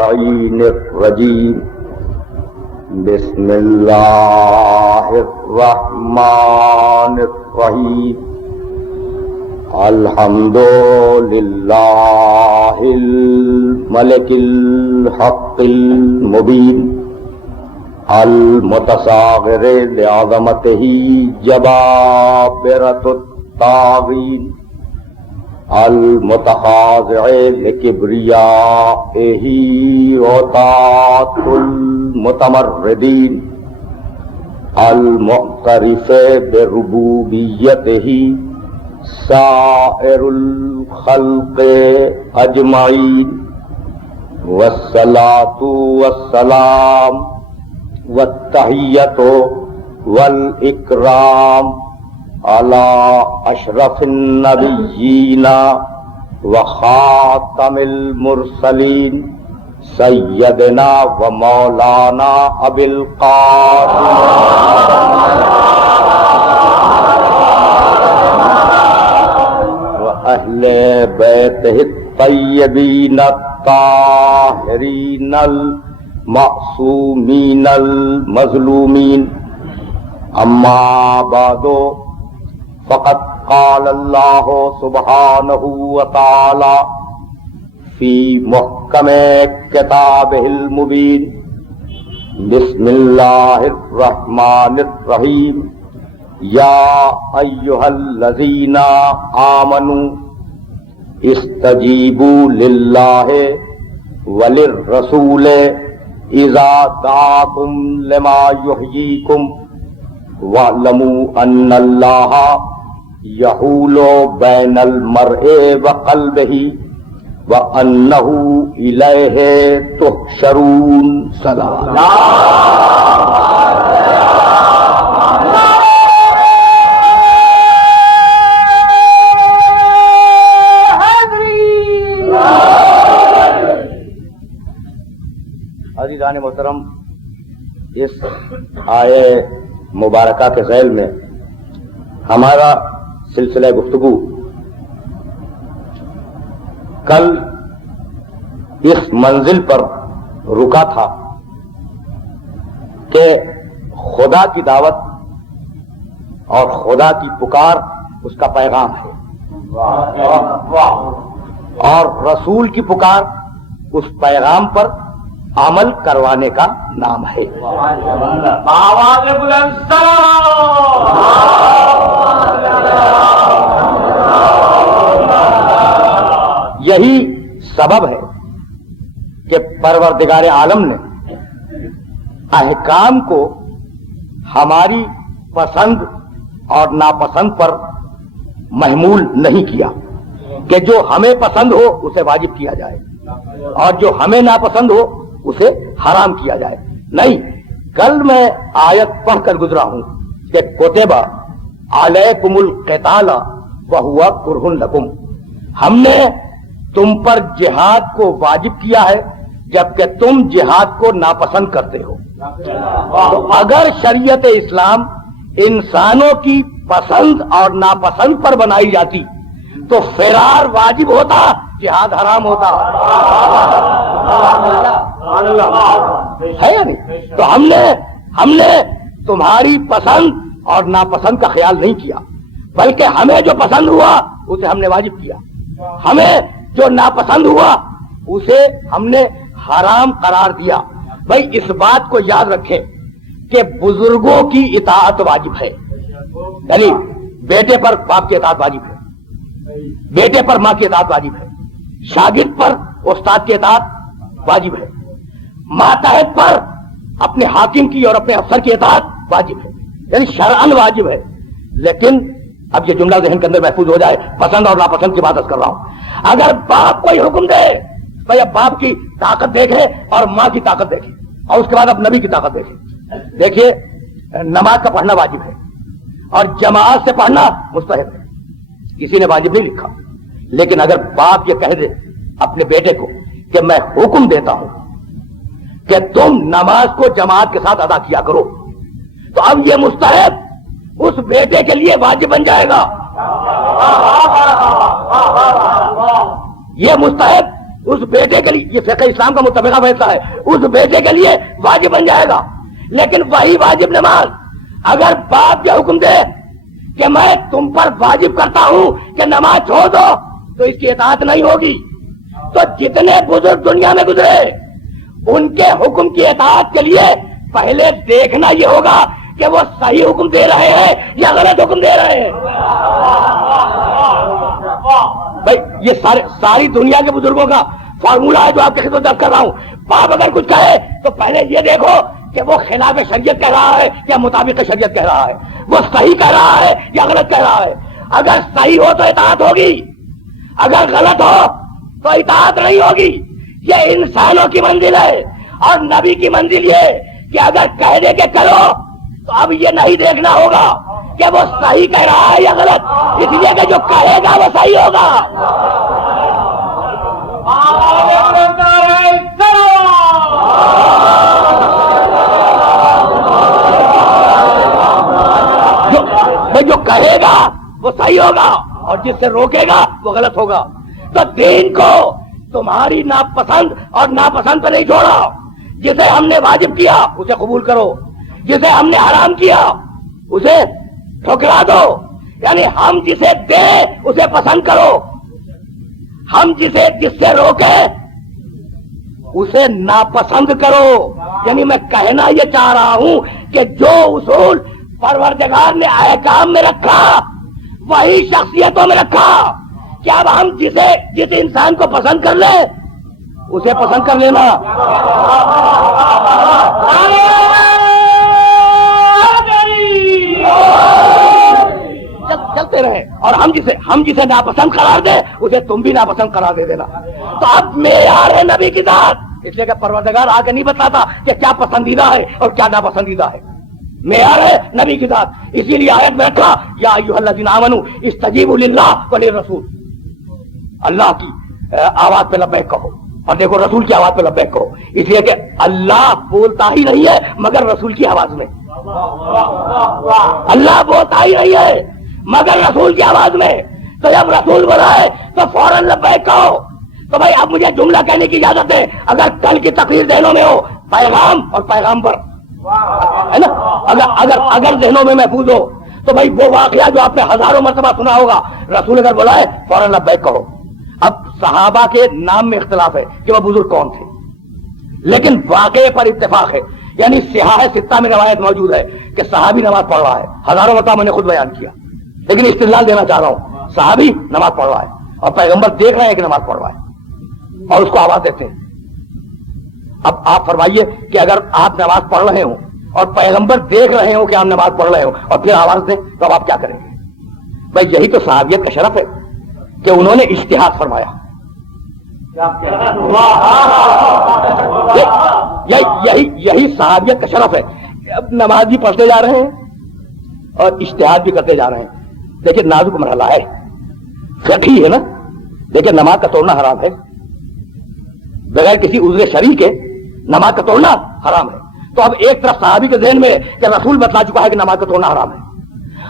الشیطان الرجیم بسم اللہ الرحمن الرحیم الحمد للہ الملک الحق المبین المتصاغر لعظمتہ جبابرۃ الطاغین المتخاضع لکبریائہ عتاۃ المتمردین المعترف بربوبیتہ سائر الخلق اجمعین والصلاۃ والسلام والتحیۃ والاکرام علی اشرف النبیین وخاتم المرسلین سیدنا و مولانا ابی القاسم و اہل بیتہ الطیبین الطاہرین المعصومین المظلومین اما بعد فقد قال اللہ سبحانہ وتعالی فی محکم کتابہ المبین بسم اللہ الرحمن الرحیم یا ایہا الذین آمنوا استجیبوا للہ وللرسول اذا دعاکم لما یحییکم وَاعْلَمُوا أَنَّ اللَّهَ يَحُولُ بَيْنَ الْمَرْءِ وَقَلْبِهِ وَأَنَّهُ إِلَيْهِ تُحْشَرُونَ سلام عزیزان محترم، اس آیے مبارکہ کے ذیل میں ہمارا سلسلہ گفتگو کل اس منزل پر رکا تھا کہ خدا کی دعوت اور خدا کی پکار اس کا پیغام ہے، اور رسول کی پکار اس پیغام پر عمل کروانے کا نام ہے۔ آواز بلند یہی سبب ہے کہ پروردگار عالم نے احکام کو ہماری پسند اور ناپسند پر محمول نہیں کیا کہ جو ہمیں پسند ہو اسے واجب کیا جائے اور جو ہمیں ناپسند ہو اسے حرام کیا جائے، نہیں۔ کل میں آیت پڑھ کر گزرا ہوں کہ کتب علیکم القتال وہو کرہ لکم، ہم نے تم پر جہاد کو واجب کیا ہے جبکہ تم جہاد کو ناپسند کرتے ہو۔ تو اگر شریعت اسلام انسانوں کی پسند اور ناپسند پر بنائی جاتی تو فرار واجب ہوتا، جہاد حرام ہوتا ہے یا نہیں؟ تو ہم نے تمہاری پسند اور ناپسند کا خیال نہیں کیا، بلکہ ہمیں جو پسند ہوا اسے ہم نے واجب کیا، ہمیں جو ناپسند ہوا اسے ہم نے حرام قرار دیا۔ بھائی اس بات کو یاد رکھیں کہ بزرگوں کی اطاعت واجب ہے، یعنی بیٹے پر باپ کی اطاعت واجب ہے، بیٹے پر ماں کی اطاعت واجب ہے، شاگرد پر استاد کی اطاعت واجب ہے، ماتحت پر اپنے حاکم کی اور اپنے افسر کی اطاعت واجب ہے، یعنی شرعاً واجب ہے۔ لیکن اب یہ جملہ ذہن کے اندر محفوظ ہو جائے، پسند اور ناپسند کی بات کر رہا ہوں۔ اگر باپ کوئی حکم دے بھائی اب باپ کی طاقت دیکھے اور ماں کی طاقت دیکھے اور اس کے بعد اب نبی کی طاقت دیکھے۔ دیکھیے نماز کا پڑھنا واجب ہے اور جماعت سے پڑھنا مستحب ہے، کسی نے واجب نہیں لکھا، لیکن اگر باپ یہ کہہ دے اپنے بیٹے کو کہ میں حکم دیتا ہوں کہ تم نماز کو جماعت کے ساتھ ادا کیا کرو، تو اب یہ مستحب اس بیٹے کے لیے واجب بن جائے گا، یہ مستحب اس بیٹے کے لیے، یہ فقہ اسلام کا متفقہ فیصلہ ہے، اس بیٹے کے لیے واجب بن جائے گا. لیکن وہی واجب نماز اگر باپ یہ حکم دے کہ میں تم پر واجب کرتا ہوں کہ نماز چھوڑ دو، تو اس کی اطاعت نہیں ہوگی. تو جتنے بزرگ دنیا میں گزرے ان کے حکم کی اطاعت کے لیے پہلے دیکھنا یہ ہوگا کہ وہ صحیح حکم دے رہے ہیں یا غلط حکم دے رہے ہیں. بھائی یہ ساری دنیا کے بزرگوں کا فارمولہ ہے جو آپ کی خدمت کر رہا ہوں. باپ اگر کچھ کہے تو پہلے یہ دیکھو کہ وہ خلاف شریعت کہہ رہا ہے یا مطابق شریعت کہہ رہا ہے، وہ صحیح کہہ رہا ہے یا غلط کہہ رہا ہے. اگر صحیح ہو تو اطاعت ہوگی، اگر غلط ہو تو اطاعت نہیں ہوگی. یہ انسانوں کی منزل ہے اور نبی کی منزل یہ کہ اگر کہہ دے کہ کرو تو اب یہ نہیں دیکھنا ہوگا کہ وہ صحیح کہہ رہا ہے یا غلط، اس لیے کہ جو کہے گا وہ صحیح ہوگا. جو کہے گا وہ صحیح ہوگا اور جس سے روکے گا وہ غلط ہوگا. تو دین کو تمہاری ناپسند اور ناپسند پہ نہیں چھوڑا. جسے ہم نے واجب کیا اسے قبول کرو، جسے ہم نے حرام کیا اسے ٹھکرا دو. یعنی ہم جسے دیں اسے پسند کرو، ہم جس سے روکے اسے ناپسند کرو. یعنی میں کہنا یہ چاہ رہا ہوں کہ جو اصول پروردگار نے احکام میں رکھا وہی شخصیتوں میں رکھا کہ اب ہم جس انسان کو پسند کر لیں اسے پسند کر لینا. چلتے رہے اور ہم جسے ناپسند قرار دیں اسے تم بھی ناپسند قرار دے دینا. تو اب معیار ہے نبی کی ذات، اس لیے کہ پروردگار آ کے نہیں بتاتا کہ کیا پسندیدہ ہے اور کیا ناپسندیدہ ہے. معیار ہے نبی کی ذات، اسی لیے آیت میں رکھا یا ایھا الذین آمنوا استجیبوا للہ وللرسول. اللہ کی آواز پہ لبیک کہو اور دیکھو رسول کی آواز پہ لبیک کہو. اس لیے کہ اللہ بولتا ہی نہیں ہے مگر رسول کی آواز میں، اللہ بولتا ہی نہیں ہے مگر رسول کی آواز میں. تو جب رسول بولا ہے تو فوراً لبیک کہو. تو بھائی اب مجھے جملہ کہنے کی اجازت ہے. اگر کل کی تقریر ذہنوں میں ہو پیغام اور پیغامبر ہے نا، اگر ذہنوں میں محفوظ ہو تو بھائی وہ واقعہ جو آپ نے ہزاروں مرتبہ سنا ہوگا رسول اگر بولا ہے فوراً لبیک کہو. اب صحابہ کے نام میں اختلاف ہے کہ وہ بزرگ کون تھے، لیکن واقعے پر اتفاق ہے. یعنی صحاح ستہ میں روایت موجود ہے کہ صحابی نماز پڑھ رہا ہے. ہزاروں مرتبہ میں نے خود بیان کیا لیکن استدلال دینا چاہ رہا ہوں. صحابی نماز پڑھ رہا ہے اور پیغمبر دیکھ رہے ہیں کہ نماز پڑھ رہا ہے اور اس کو آواز دیتے ہیں. اب آپ فرمائیے کہ اگر آپ نماز پڑھ رہے ہوں اور پیغمبر دیکھ رہے ہوں کہ آپ نماز پڑھ رہے ہوں اور پھر آواز دیں تو اب آپ کیا کریں گے؟ بھائی یہی تو صحابیت کا شرف ہے کہ انہوں نے اجتہاد فرمایا. یہی صحابیت کا شرف ہے. اب نماز بھی پڑھتے جا رہے ہیں اور اجتہاد بھی کرتے جا رہے ہیں. دیکھیں نازک مرحلہ ہے، فقہی ہے نا. دیکھیں نماز کا توڑنا حرام ہے، بغیر کسی عذر شرعی کے نماز کا توڑنا حرام ہے. تو اب ایک طرف صحابی کے ذہن میں کہ رسول بتلا چکا ہے کہ نماز کا توڑنا حرام ہے،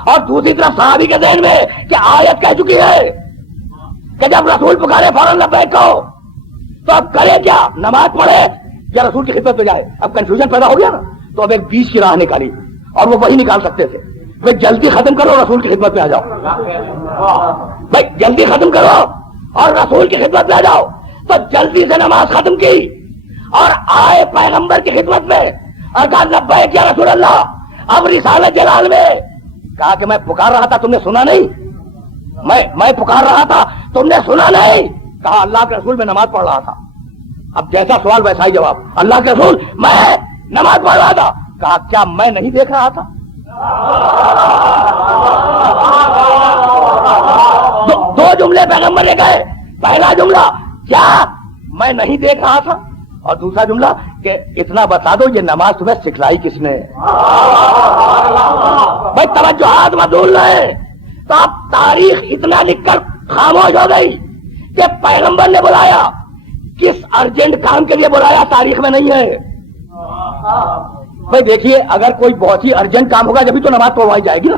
اور دوسری طرف صحابی کے ذہن میں کہ آیت کہہ چکی ہے کہ جب رسول پکارے فوراً لبیک کہو. تو اب کرے کیا؟ نماز پڑھے یا رسول کی خدمت میں جائے؟ اب کنفیوژن پیدا ہو گیا نا. تو اب ایک بیچ کی راہ نکالی اور وہ وہی نکال سکتے تھے. بھائی جلدی ختم کرو رسول کی خدمت میں آ جاؤ. بھائی جلدی ختم کرو اور رسول کی خدمت میں آ جاؤ. تو جلدی سے نماز ختم کی اور آئے پیغمبر کی خدمت میں اور کہا لبیک یا رسول اللہ. اب رسالت جلال میں کہا کہ میں پکار رہا تھا تم نے سنا نہیں، میں پکار رہا تھا تم نے سنا نہیں. کہا اللہ کے رسول میں نماز پڑھ رہا تھا. اب جیسا سوال ویسا ہی جواب. اللہ کے رسول میں نماز پڑھ رہا تھا. کہا کیا میں نہیں دیکھ رہا تھا؟ دو جملے پیغمبر نے کہے. پہلا جملہ کیا میں نہیں دیکھ رہا تھا، اور دوسرا جملہ کہ اتنا بتا دو یہ نماز تمہیں سکھلائی کس نے؟ بھائی توجہات مدول رہے. تو اب تاریخ اتنا لکھ کر خاموش ہو گئی کہ پیغمبر نے بلایا کس ارجنٹ کام کے لیے بلایا تاریخ میں نہیں ہے. بھائی دیکھیے اگر کوئی بہت ہی ارجنٹ کام ہوگا جبھی تو نماز پڑھوائی جائے گی نا.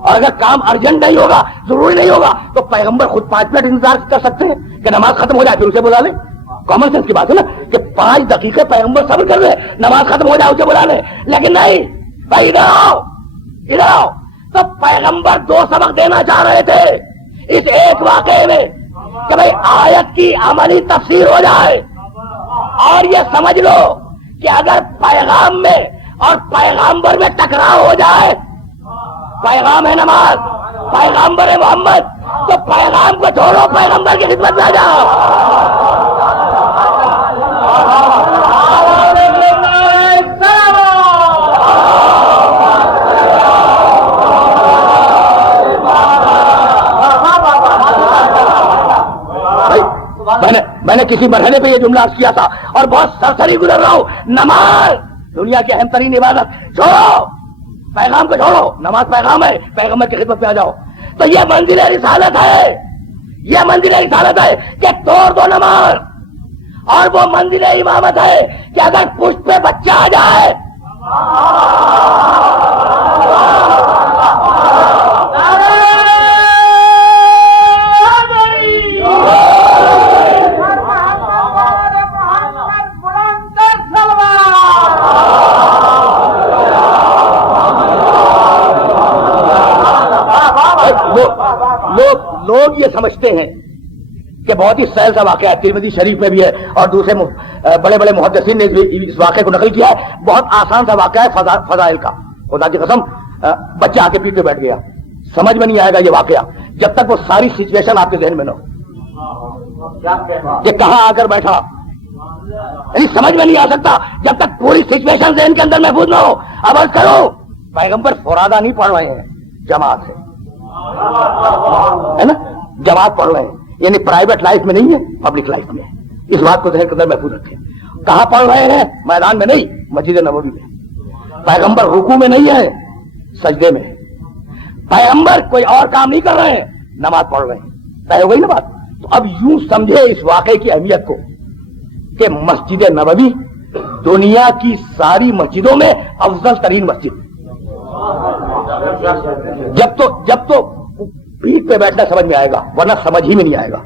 اور اگر کام ارجنٹ نہیں ہوگا, ضروری نہیں ہوگا, تو پیغمبر خود 5 منٹ انتظار کر سکتے ہیں کہ نماز ختم ہو جائے پھر اسے بلا لیں. کامن سینس کی بات ہے نا کہ 5 دقیقے پیغمبر صبر کر رہے, نماز ختم ہو جائے اسے بلا لیں. لیکن نہیں بھائی, ادھر آؤ. تو پیغمبر 2 سبق دینا چاہ رہے تھے اس ایک واقعے میں کہ بھائی آیت کی عملی تفسیر ہو جائے. اور یہ سمجھ لو کہ اگر پیغام میں اور پیغامبر میں ٹکراؤ ہو جائے, پیغام ہے نماز, پیغامبر ہے محمد, تو پیغام کو چھوڑو, پیغمبر کی خدمت میں آ جاؤ. میں نے کسی مرحلے پہ یہ جملہ عرض کیا تھا اور بہت سرسری گزر رہا ہوں. نماز دنیا کی اہم ترین عبادت, چھوڑو پیغام کو, چھوڑو نماز پیغام ہے, پیغمبر کی خدمت پہ آ جاؤ. تو یہ منزل رسالت ہے, یہ منزل رسالت ہے کہ توڑ دو نماز. اور وہ منزل امامت ہے کہ اگر پشت پہ بچہ آ جائے لوگ یہ سمجھتے ہیں کہ بہت ہی سہل سا واقعہ ہے, ترمذی شریف میں بھی ہے اور دوسرے بڑے بڑے محدثین نے اس واقعے کو نقل کیا ہے. بہت آسان سا واقعہ ہے فضائل کا. خدا کی قسم بچہ آ کے پیٹ پہ بیٹھ گیا, سمجھ میں نہیں آئے گا یہ واقعہ جب تک وہ ساری سچویشن آپ کے ذہن میں نہ ہو کہ کہاں آ کر بیٹھا, یعنی سمجھ میں نہیں آ سکتا جب تک پوری سچویشن ذہن کے اندر محفوظ نہ ہو. اب عرض کرو پیغمبر فرادہ نہیں پڑھ رہے ہیں, جماعت ہے نا, جماعت پڑھ رہے ہیں, یعنی پرائیویٹ لائف میں نہیں ہے, پبلک لائف میں ہے. اس بات کو ذہن کے اندر محفوظ رکھیں. کہاں پڑھ رہے ہیں؟ میدان میں نہیں, مسجد نبوی میں. پیغمبر رکوع میں نہیں ہے, سجدے میں ہے. پیغمبر کوئی اور کام نہیں کر رہے ہیں, نماز پڑھ رہے ہیں. طے ہو گئی نا بات. تو اب یوں سمجھے اس واقعے کی اہمیت کو کہ مسجد نبوی دنیا کی ساری مسجدوں میں افضل ترین مسجد. جب تو پیٹ پہ بیٹھنا سمجھ میں آئے گا, ورنہ سمجھ ہی میں نہیں آئے گا.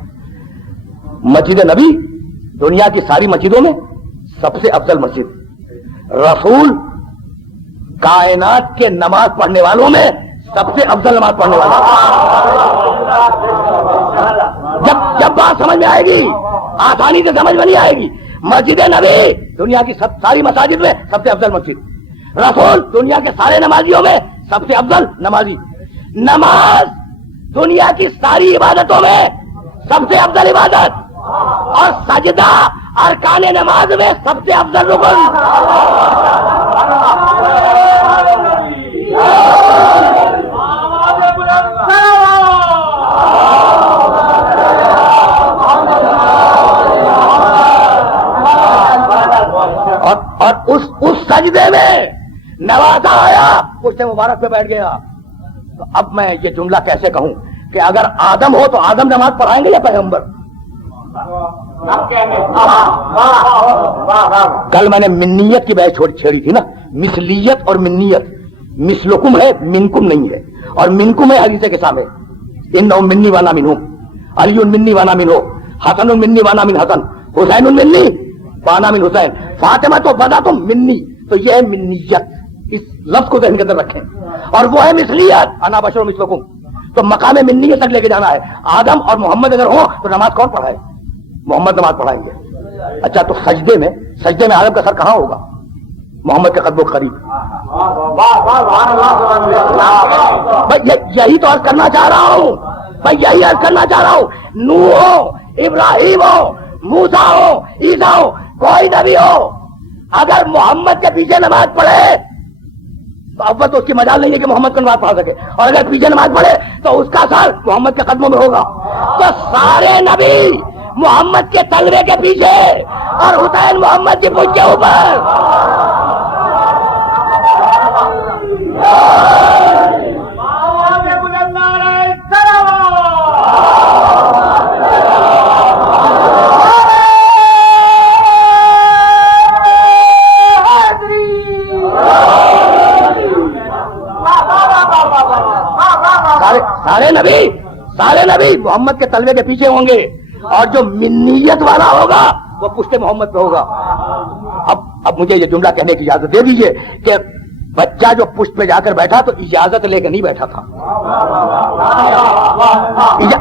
مسجد نبی دنیا کی ساری مسجدوں میں سب سے افضل مسجد. رسول کائنات کے نماز پڑھنے والوں میں سب سے افضل نماز پڑھنے والا. جب بات سمجھ میں آئے گی, آسانی سے سمجھ میں نہیں آئے گی. مسجد نبی دنیا کی ساری مساجد میں سب سے افضل مسجد. رسول دنیا کے سارے نمازیوں میں سب سے افضل نمازی. نماز دنیا کی ساری عبادتوں میں سب سے افضل عبادت. اور سجدہ ارکان نماز میں سب سے افضل رکن. اور اس سجدے میں نوازا آیا, پشت مبارک پہ بیٹھ گیا. تو اب میں یہ جملہ کیسے کہوں کہ اگر آدم ہو تو آدم نماز پڑھائیں گے یا پیغمبر؟ کل میں نے منیت کی بحث چھیڑی تھی نا, مثلیت اور منیت. مثلکم ہے, منکم نہیں ہے. اور منکم ہے حدیث کے سامنے, انہ منی وانا منہم, علی منی وانا منہ, حسن منی وانا من حسن, حسین منی وانا من حسین, فاطمہ تو بدا تم منی. تو یہ ہے منیت, اس لفظ کو ذہن کے اندر رکھیں. اور وہ ہے مثلیت, انا بشر مثلکم. تو مقام منیت تک لے کے جانا ہے. آدم اور محمد اگر ہو تو نماز کون پڑھائے؟ محمد نماز پڑھائیں گے. اچھا تو سجدے میں آدم کا سر کہاں ہوگا؟ محمد کے قدموں قریب. یہی تو عرض کرنا چاہ رہا ہوں, میں یہی عرض کرنا چاہ رہا ہوں. نوح ہو, ابراہیم ہو, موسیٰ ہو, عیسیٰ ہو, کوئی نبی ہو, اگر محمد کے پیچھے نماز پڑھے تو اول تو اس کی مجال نہیں ہے کہ محمد کو نماز پڑھا سکے. اور اگر پیچھے نماز پڑھے تو اس کا سر محمد کے قدموں میں ہوگا. تو سارے نبی محمد کے تلوے کے پیچھے اور حسین محمد کی پشت کے اوپر. سارے نبی محمد کے تلوے کے پیچھے ہوں گے، اور جو منیت والا ہوگا وہ پشت محمد پہ ہوگا۔ اب مجھے یہ جملہ کہنے کی اجازت دے دیجئے کہ بچہ جو پشت پہ جا کر بیٹھا تو اجازت لے کے نہیں بیٹھا تھا،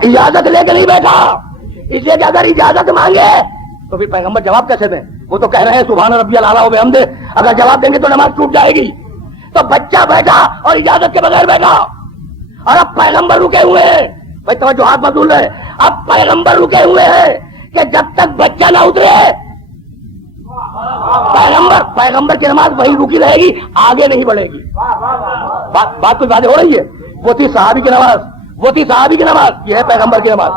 اجازت لے کے نہیں بیٹھا، اس لیے کہ اگر اجازت مانگے تو پھر پیغمبر جواب کیسے دیں؟ وہ تو کہہ رہے ہیں سبحان ربی الاعلیٰ و بحمدہ، اگر جواب دیں گے تو نماز ٹوٹ جائے گی۔ تو بچہ بیٹھا اور اجازت کے بغیر بیٹھا، اور اب پیغمبر رکے ہوئے ہیں، بھائی توجہات مزدور ہے، اب پیغمبر رکے ہوئے ہیں کہ جب تک بچہ نہ اترے پیغمبر کی نماز وہی رکی رہے گی، آگے نہیں بڑھے گی۔ بات کچھ واضح ہو رہی ہے؟ وہ تھی صحابی کی نماز، یہ ہے پیغمبر کی نماز۔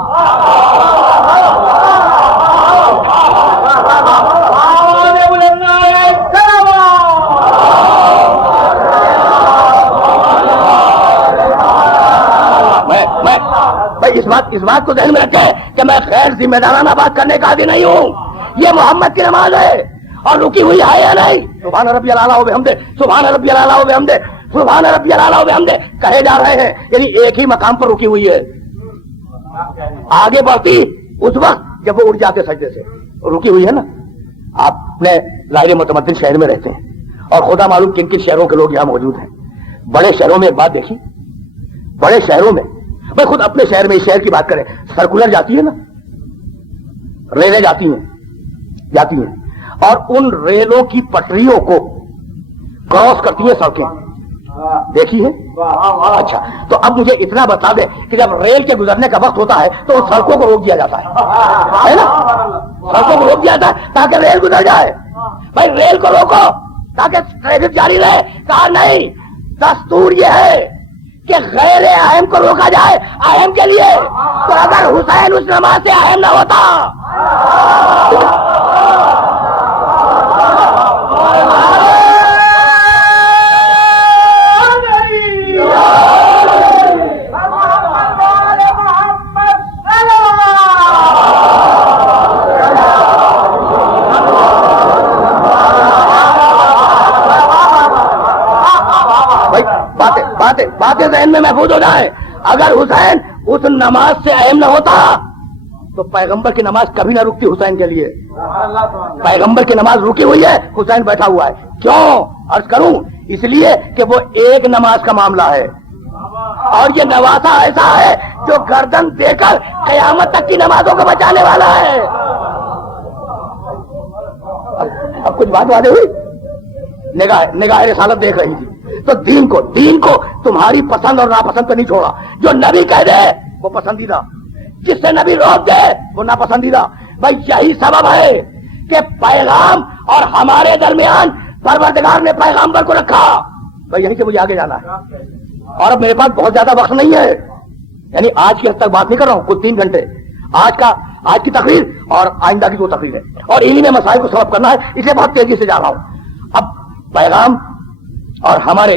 اس بات کو ذہن میں رکھیں کہ میں خیر ذمہ دارانہ بات کرنے کا عادی نہیں ہوں، یہ محمد کی نماز ہے اور رکی ہوئی ہے یا نہیں؟ سبحان ربی الاعلیٰ و بحمدہ، سبحان ربی الاعلیٰ و بحمدہ، سبحان ربی الاعلیٰ و بحمدہ کہے جا رہے ہیں، یعنی ایک ہی مقام پر رکی ہوئی ہے۔ آگے بڑھتی اس وقت جب وہ اٹھ جاتے سجدے سے، رکی ہوئی ہے نا۔ آپ اپنے ظاہر متمدن شہر میں رہتے ہیں اور خدا معلوم کن کن شہروں کے لوگ یہاں موجود ہیں۔ بڑے شہروں میں ایک بات دیکھی، بڑے شہروں میں، میں خود اپنے شہر میں اس شہر کی بات کریں، سرکولر جاتی ہے نا، ریلیں جاتی ہیں اور ان ریلوں کی پٹریوں کو کراس کرتی ہیں سڑکیں، دیکھی ہے؟ اچھا، تو اب مجھے اتنا بتا دیں کہ جب ریل کے گزرنے کا وقت ہوتا ہے تو ان سڑکوں کو روک دیا جاتا ہے نا، سڑکوں کو روک دیا جاتا ہے تاکہ ریل گزر جائے۔ بھائی ریل کو روکو تاکہ ٹریفک جاری رہے، کہا نہیں، دستور یہ ہے کہ غیر اہم کو روکا جائے اہم کے لیے۔ تو اگر حسین اس نماز سے اہم نہ ہوتا، باتیں ذہن میں محفوظ ہو جائیں، اگر حسین اس نماز سے اہم نہ ہوتا تو پیغمبر کی نماز کبھی نہ رکتی حسین کے لیے۔ پیغمبر کی نماز رکی ہوئی ہے، حسین بیٹھا ہوا ہے، کیوں؟ عرض کروں، اس لیے کہ وہ ایک نماز کا معاملہ ہے، اور یہ نواسا ایسا ہے جو گردن دے کر قیامت تک کی نمازوں کو بچانے والا ہے۔ اب کچھ بات واضح ہوئی؟ نگاہ رسالت دیکھ رہی تھی تو دین کو تمہاری پسند اور ناپسند پہ نہیں چھوڑا، جو نبی کہہ دے وہ پسندیدہ، جس سے نبی روک دے وہ ناپسندیدہ۔ بھائی یہی سبب ہے کہ پیغام اور ہمارے درمیان پروردگار نے پیغامبر کو رکھا۔ بھائی یہیں سے مجھے آگے جانا ہے اور اب میرے پاس بہت زیادہ وقت نہیں ہے، یعنی آج کی حد تک بات نہیں کر رہا ہوں، کل 3 گھنٹے آج کی تقریر اور آئندہ کی 2 تقریریں، اور انہی میں مسائل کو سلب کرنا ہے، اسے بہت تیزی سے جا رہا ہوں۔ اب پیغام اور ہمارے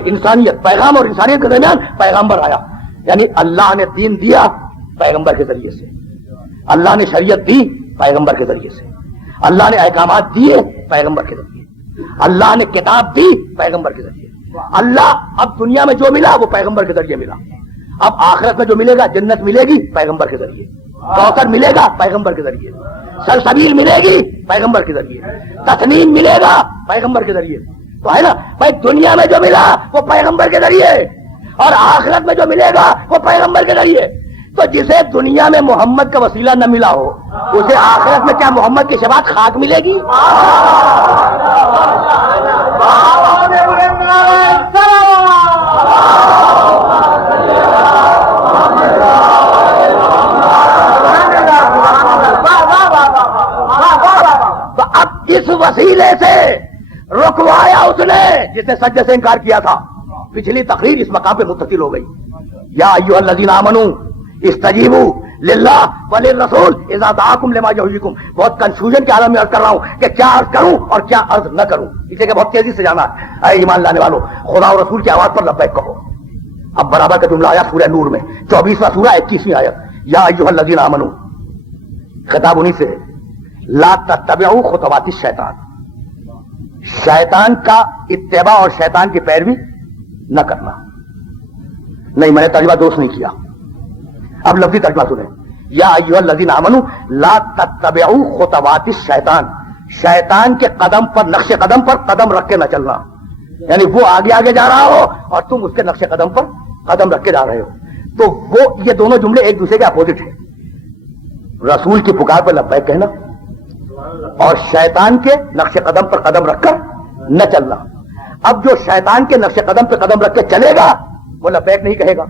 پیغام اور انسانیت کے درمیان پیغمبر آیا، یعنی اللہ نے دین دیا پیغمبر کے ذریعے سے، اللہ نے شریعت دی پیغمبر کے ذریعے سے، اللہ نے احکامات دیے پیغمبر کے ذریعے، اللہ نے کتاب دی پیغمبر کے ذریعے۔ اللہ اب دنیا میں جو ملا وہ پیغمبر کے ذریعے ملا، اب آخرت میں جو ملے گا، جنت ملے گی پیغمبر کے ذریعے، کوثر ملے گا پیغمبر کے ذریعے، سلسبیل ملے گی پیغمبر کے ذریعے، تسنیم ملے گا پیغمبر کے ذریعے۔ تو ہے نا بھائی، دنیا میں جو ملا وہ پیغمبر کے ذریعے، اور آخرت میں جو ملے گا وہ پیغمبر کے ذریعے۔ تو جسے دنیا میں محمد کا وسیلہ نہ ملا ہو، اسے آخرت میں کیا محمد کی شفاعت خاک ملے گی؟ تو اب اس وسیلے سے رکوایا اس نے جس نے سجدے سے انکار کیا تھا۔ پچھلی تقریر اس مقام پہ متصل ہو گئی، یا ایھا الذین آمنوا استجیبوا للہ وللرسول اذا دعاکم لما یحییکم۔ بہت کنفیوژن کے عالم میں عرض کر رہا ہوں کہ کیا عرض کروں اور کیا عرض نہ کروں، اسے کہ بہت تیزی سے جانا ہے۔ اے ایمان لانے والوں، خدا اور رسول کی آواز پر لبیک کہو۔ اب برابر کا جملہ آیا سورہ نور میں، 24واں سورہ 21ویں آیت، یا ایھا الذین آمنوا، خطاب انہی سے، لا تتبعوا خطوات الشیطان، شیطان کا اتباع اور شیطان کی پیروی نہ کرنا۔ نہیں، میں نے ترجمہ درست نہیں کیا، اب لفظی ترجمہ سنیں، یا ایھا الذین آمنوا لا تتبعوا خطوات الشیطان، شیطان کے قدم پر، نقش قدم پر قدم رکھ کے نہ چلنا، یعنی وہ آگے آگے جا رہا ہو اور تم اس کے نقش قدم پر قدم رکھ کے جا رہے ہو، تو وہ یہ دونوں جملے ایک دوسرے کے اپوزٹ ہیں، رسول کی پکار پر لبیک کہنا اور شیطان کے نقش قدم پر قدم رکھ کر نہ چلنا۔ اب جو شیطان کے نقش قدم پہ قدم رکھ کے چلے گا وہ لبیک نہیں کہے گا،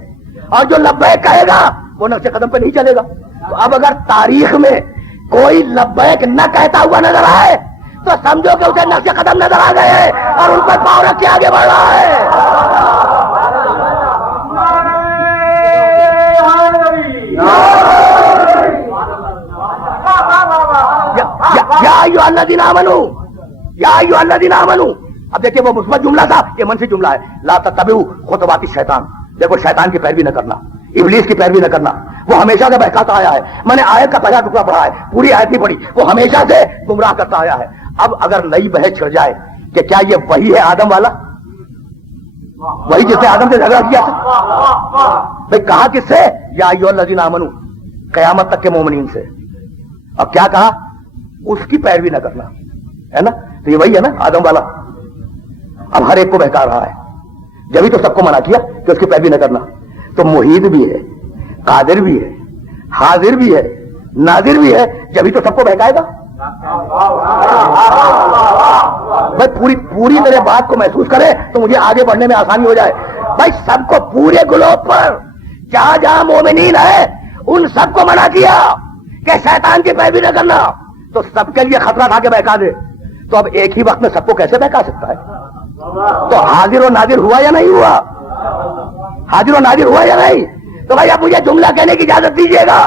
اور جو لبیک کہے گا وہ نقش قدم پہ نہیں چلے گا۔ تو اب اگر تاریخ میں کوئی لبیک نہ کہتا ہوا نظر آئے تو سمجھو کہ اسے نقش قدم نظر آ گئے اور ان پر پاؤں رکھ کے آگے بڑھ رہا ہے۔ یا ایھا الذین آمنوا، یا ایھا الذین آمنوا، اب دیکھیں وہ مثبت جملہ تھا، یہ منفی جملہ ہے، لا تتبعوا خطوات الشیطان، دیکھو شیطان کی پیروی نہ کرنا، ابلیس کی پیروی نہ کرنا، وہ ہمیشہ سے بہکاتا آیا ہے۔ میں نے آیت کا پہلا ٹکڑا پڑھا ہے، پوری آیت نہیں پڑھی، وہ ہمیشہ سے گمراہ کرتا آیا ہے۔ اب اگر نئی بحث چھڑ جائے کہ کیا یہ وہی ہے آدم والا، وہی جس نے آدم سے جھگڑا کیا تھا؟ بھئی کہا کس سے؟ یا ایھا الذین آمنوا، قیامت تک کے مومنین سے، اب کیا کہا؟ اس کی پیروی نہ کرنا، ہے نا؟ تو یہ وہی ہے نا آدم والا، اب ہر ایک کو بہکا رہا ہے، جبھی تو سب کو منع کیا کہ اس کی پیروی نہ کرنا۔ تو محیط بھی ہے، قادر بھی ہے، حاضر بھی ہے، ناظر بھی ہے، جبھی تو سب کو بہکائے گا۔ بھائی پوری میرے بات کو محسوس کرے تو مجھے آگے بڑھنے میں آسانی ہو جائے۔ بھائی سب کو پورے گلوب پر جہاں جہاں مومنین ہے ان سب کو منع کیا کہ شیطان کی پیروی نہ کرنا، تو سب کے لیے خطرہ تھا کہ بہکا دے، تو اب ایک ہی وقت میں سب کو کیسے بہکا سکتا ہے؟ تو حاضر و ناظر ہوا یا نہیں ہوا؟ حاضر و ناظر ہوا یا نہیں؟ تو بھائی اب مجھے جملہ کہنے کی اجازت دیجیے گا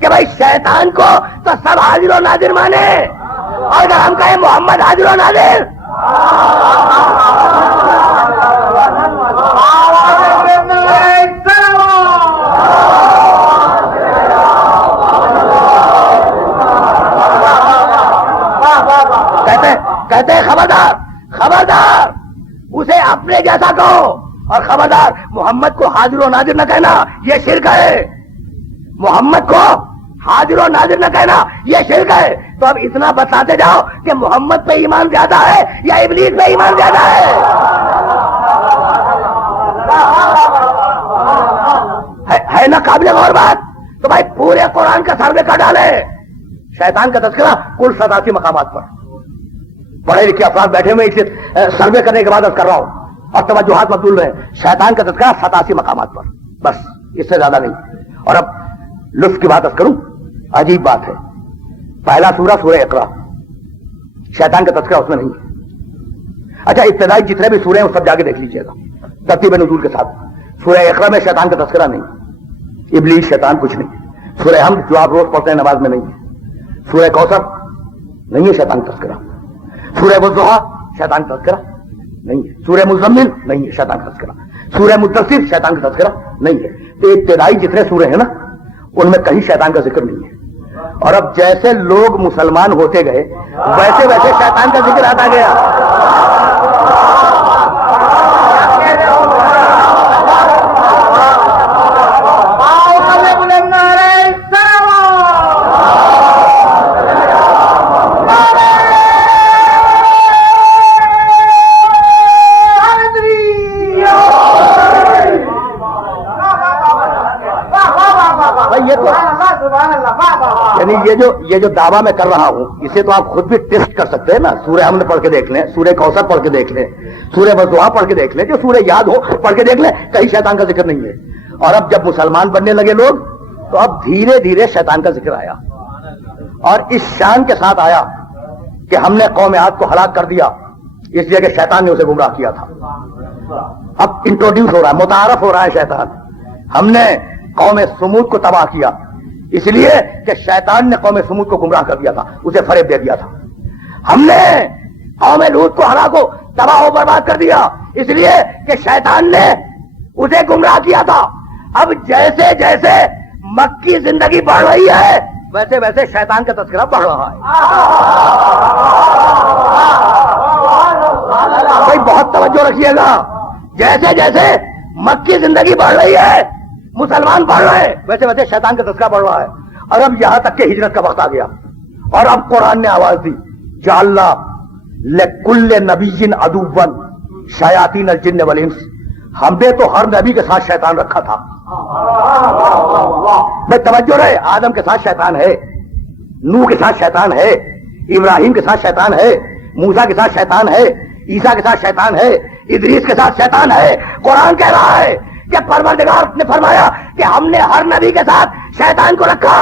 کہ بھائی شیطان کو تو سب حاضر و ناظر مانے، اور اگر ہم کہیں محمد حاضر و ناظر، کہتے ہیں خبردار خبردار اسے اپنے جیسا کہو، اور خبردار محمد کو حاضر و ناظر نہ کہنا یہ شرک ہے، محمد کو حاضر و ناظر نہ کہنا یہ شرک ہے۔ تو اب اتنا بتاتے جاؤ کہ محمد پہ ایمان زیادہ ہے یا ابلیس پہ ایمان زیادہ ہے نا قابل غور بات؟ تو بھائی پورے قرآن کا سروے کر ڈالے، شیطان کا تذکرہ کل 87 مقامات پر، پڑھے لکھے افراد بیٹھے ہوئے اسے سروے کرنے کے بعد کر رہا ہوں اور توجہات مبذول رہے، شیطان کا تذکرہ 87 مقامات پر، بس اس سے زیادہ نہیں۔ اور اب لطف کی بات کروں، عجیب بات ہے، پہلا سورہ سورہ اقرا، شیطان کا تذکرہ اس میں نہیں ہے۔ اچھا ابتدائی جتنے بھی سورے ہیں وہ سب جا کے دیکھ لیجیے گا ترتیب نزول کے ساتھ، سورہ اقرا میں شیطان کا تذکرہ نہیں، ابلیس شیطان کچھ نہیں، سورہ حمد جو آپ روز پڑھتے ہیں نماز میں نہیں ہے، سورہ کوثر نہیں ہے شیطان کا تذکرہ، سورہ والضحیٰ شیطان کا تذکرہ نہیں ہے، سورہ مزمل نہیں ہے شیطان کا تذکرہ، سورہ مدثر شیطان کا تذکرہ نہیں ہے۔ تو ابتدائی جتنے سورے ہیں نا ان میں کہیں شیطان کا ذکر نہیں ہے، اور اب جیسے لوگ مسلمان ہوتے گئے ویسے ویسے شیطان کا ذکر آتا گیا۔ یعنی یہ جو دعویٰ میں کر رہا ہوں اسے تو آپ خود بھی ٹیسٹ کر سکتے ہیں نا، سورہ حمد پڑھ کے دیکھ لیں، سورہ کوثر پڑھ کے دیکھ لیں، سورہ والضحیٰ پڑھ کے دیکھ لیں، جو سورہ یاد ہو پڑھ کے دیکھ لیں، کہیں شیطان کا ذکر نہیں ہے۔ اور اب جب مسلمان بننے لگے لوگ تو اب دھیرے دھیرے شیطان کا ذکر آیا، اور اس شان کے ساتھ آیا کہ ہم نے قوم عاد کو ہلاک کر دیا اس لیے کہ شیطان نے اسے گمراہ کیا تھا۔ اب انٹروڈیوس ہو رہا ہے، متعارف ہو رہا ہے شیطان، ہم نے قوم سمود کو تباہ کیا اس لیے کہ شیطان نے قوم سمود کو گمراہ کر دیا تھا، اسے فریب دے دیا تھا۔ ہم نے قوم لوط کو ہلاک و تباہ و برباد کر دیا اس لیے کہ شیطان نے اسے گمراہ کیا تھا۔ اب جیسے جیسے مکی زندگی بڑھ رہی ہے ویسے ویسے شیطان کا تذکرہ بڑھ رہا ہے۔ بھائی بہت توجہ رکھیے گا، جیسے جیسے مکی زندگی بڑھ رہی ہے مسلمان بڑھ رہے ہیں، ویسے ویسے شیطان کا تذکرہ بڑھ رہا ہے، اور اب یہاں تک کہ ہجرت کا وقت آ گیا، اور اب قرآن نے آواز دی جعلنا لکل نبی عدوا شیاطین الجن والانس، ہم نے تو ہر نبی کے ساتھ شیطان رکھا تھا. میں توجہ رہے، آدم کے ساتھ شیطان ہے، نوح کے ساتھ شیطان ہے، ابراہیم کے ساتھ شیطان ہے، موسیٰ کے ساتھ شیطان ہے، عیسیٰ کے ساتھ شیطان ہے، ادریس کے ساتھ شیطان ہے. قرآن کہہ رہا ہے کہ پروردگار نے فرمایا کہ ہم نے ہر نبی کے ساتھ شیطان کو رکھا.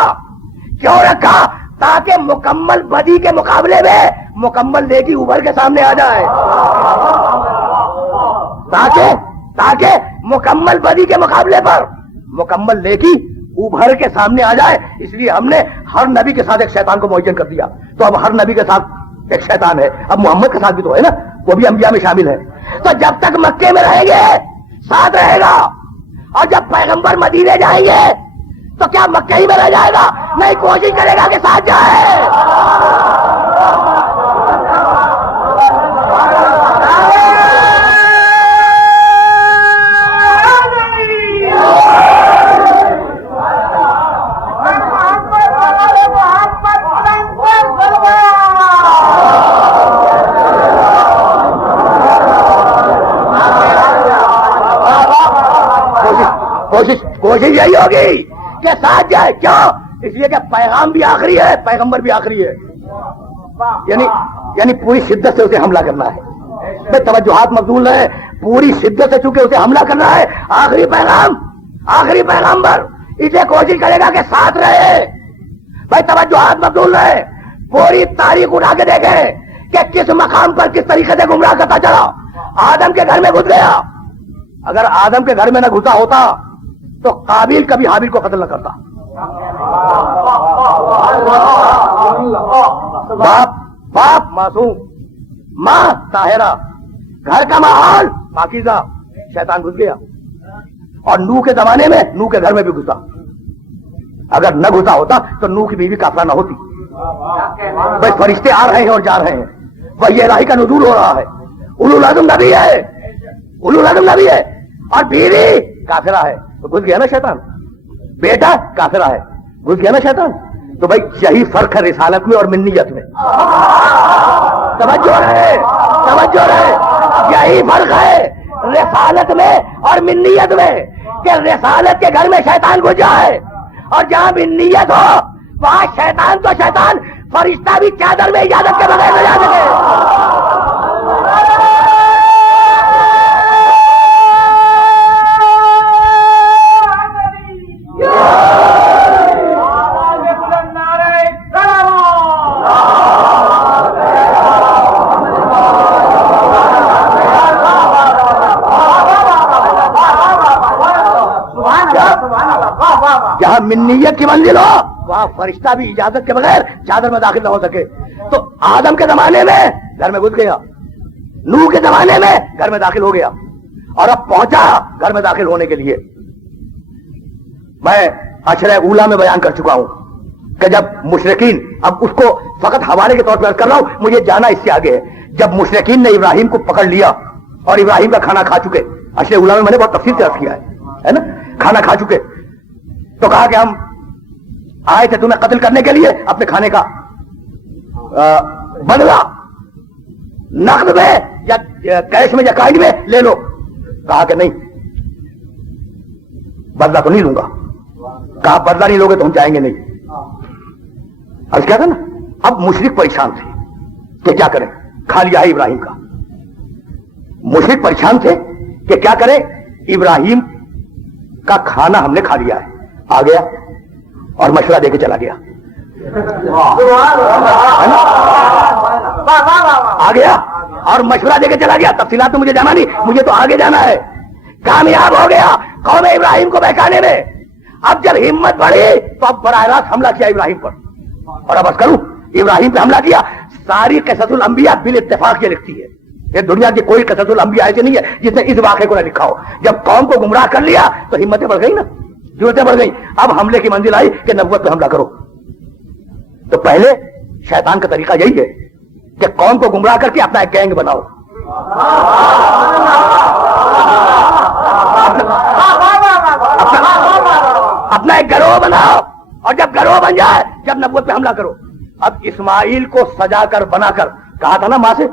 کیوں رکھا؟ تاکہ مکمل بدی کے مقابلے میں مکمل نیکی ابھر کے سامنے آ جائے، تاکہ مکمل بدی کے مقابلے پر مکمل نیکی ابھر کے سامنے آ جائے. اس لیے ہم نے ہر نبی کے ساتھ ایک شیطان کو معین کر دیا. تو اب ہر نبی کے ساتھ ایک شیطان ہے. اب محمد کے ساتھ بھی تو ہے نا، وہ بھی انبیاء میں شامل ہے. تو جب تک مکے میں رہیں گے ساتھ رہے گا، اور جب پیغمبر مدینے جائیں گے تو کیا مکہ ہی میں رہ جائے گا؟ نہیں، کوشش کرے گا کہ ساتھ جائے. کوشش یہی ہوگی کہ ساتھ جائے. کیوں؟ اس لیے کہ پیغام بھی آخری ہے، پیغمبر بھی آخری ہے. یعنی پوری شدت سے اسے حملہ کرنا ہے. بے توجہات مبذول ہے، پوری شدت سے چونکہ اسے حملہ کرنا ہے. آخری پیغام، آخری پیغمبر، اس لیے کوشش کرے گا کہ ساتھ رہے. بھائی توجہات مبذول ہے، پوری تاریخ اٹھا کے دیکھیں کہ کس مقام پر کس طریقے سے گمراہ کرتا چلا. آدم کے گھر میں گھس گیا. اگر آدم کے گھر میں نہ گھسا ہوتا تو قابیل کبھی حابیل کو قتل نہ کرتا. باپ معصوم، ماں طاہرہ، گھر کا ماحول پاکیزہ، شیطان گھس گیا. اور نوح کے زمانے میں نوح کے گھر میں بھی گھسا. اگر نہ گھسا ہوتا تو نوح کی بیوی کافرہ نہ ہوتی. بس فرشتے آ رہے ہیں اور جا رہے ہیں، وحی الہی کا نزول ہو رہا ہے. اولو العزم نبی ہے، اولو العزم نبی ہے، اور بیوی کافرہ ہے. تو گھس گیا نا شیطان. بیٹا کافرہ ہے، گھس گیا نا شیطان. تو بھائی یہی فرق ہے رسالت میں اور منیت میں. توجہ رہے، یہی فرق ہے رسالت میں اور منیت میں، کہ رسالت کے گھر میں شیطان گھس جائے، اور جہاں منیت ہو وہاں شیطان تو شیطان، فرشتہ بھی چادر میں اجازت کے بغیر نہ جا سکے. جہاں منیت کی منزل ہو وہاں فرشتہ بھی اجازت کے بغیر چادر میں داخل نہ ہو سکے. تو آدم کے زمانے میں گھر میں گھس گیا، نوح کے زمانے میں گھر میں داخل ہو گیا، اور اب پہنچا گھر میں داخل ہونے کے لیے. میں اشرح اولا میں بیان کر چکا ہوں کہ جب مشرکین، اب اس کو فقط حوالے کے طور پر کر رہا ہوں، مجھے جانا اس سے آگے ہے. جب مشرکین نے ابراہیم کو پکڑ لیا اور ابراہیم کا کھانا کھا چکے، اشرح اولا میں نے بہت تفصیل سے عرض کیا ہے نا، کھانا کھا چکے، تو کہا کہ ہم آئے تھے تمہیں قتل کرنے کے لیے، اپنے کھانے کا بدلہ نقد میں یا کیش میں یا کارڈ میں لے لو. کہا کہ نہیں، بدلہ تو نہیں لوں گا. کہا بدلہ نہیں لوگے تو ہم جائیں گے نہیں. اب کیا تھا نا، اب مشرک پریشان تھے کہ کیا کریں، کھا لیا ہے ابراہیم کا. مشرک پریشان تھے کہ کیا کریں، ابراہیم کا کھانا ہم نے کھا لیا ہے. آ گیا اور مشورہ دے کے چلا گیا. آ گیا اور مشورہ دے کے چلا گیا. تفصیلات میں مجھے جانا نہیں، مجھے تو آگے جانا ہے. کامیاب ہو گیا قوم ابراہیم کو بہکانے میں. اب جب ہمت بڑھی تو اب براہ راست حملہ کیا ابراہیم پر. اور اب کروں ابراہیم پہ حملہ کیا. ساری قصص الانبیاء بالاتفاق یہ لکھتی ہے. یہ دنیا کی کوئی قصص الانبیاء ایسی نہیں ہے جس نے اس واقعے کو نہ لکھا ہو. جب قوم کو گمراہ کر لیا تو ہمتیں بڑھ گئی نا، ضرورتیں بڑھ گئی. اب حملے کی منزل آئی کہ نبوت پہ حملہ کرو. تو پہلے شیطان کا طریقہ یہی ہے کہ قوم کو گمراہ کر کے اپنا ایک گینگ بناؤ. اپنا ایک گروہ بناؤ، اور جب گروہ بن جائے جب نبوت پہ حملہ کرو۔ اب اسماعیل کو سجا کر بنا کر کہا تھا نا ماں سے،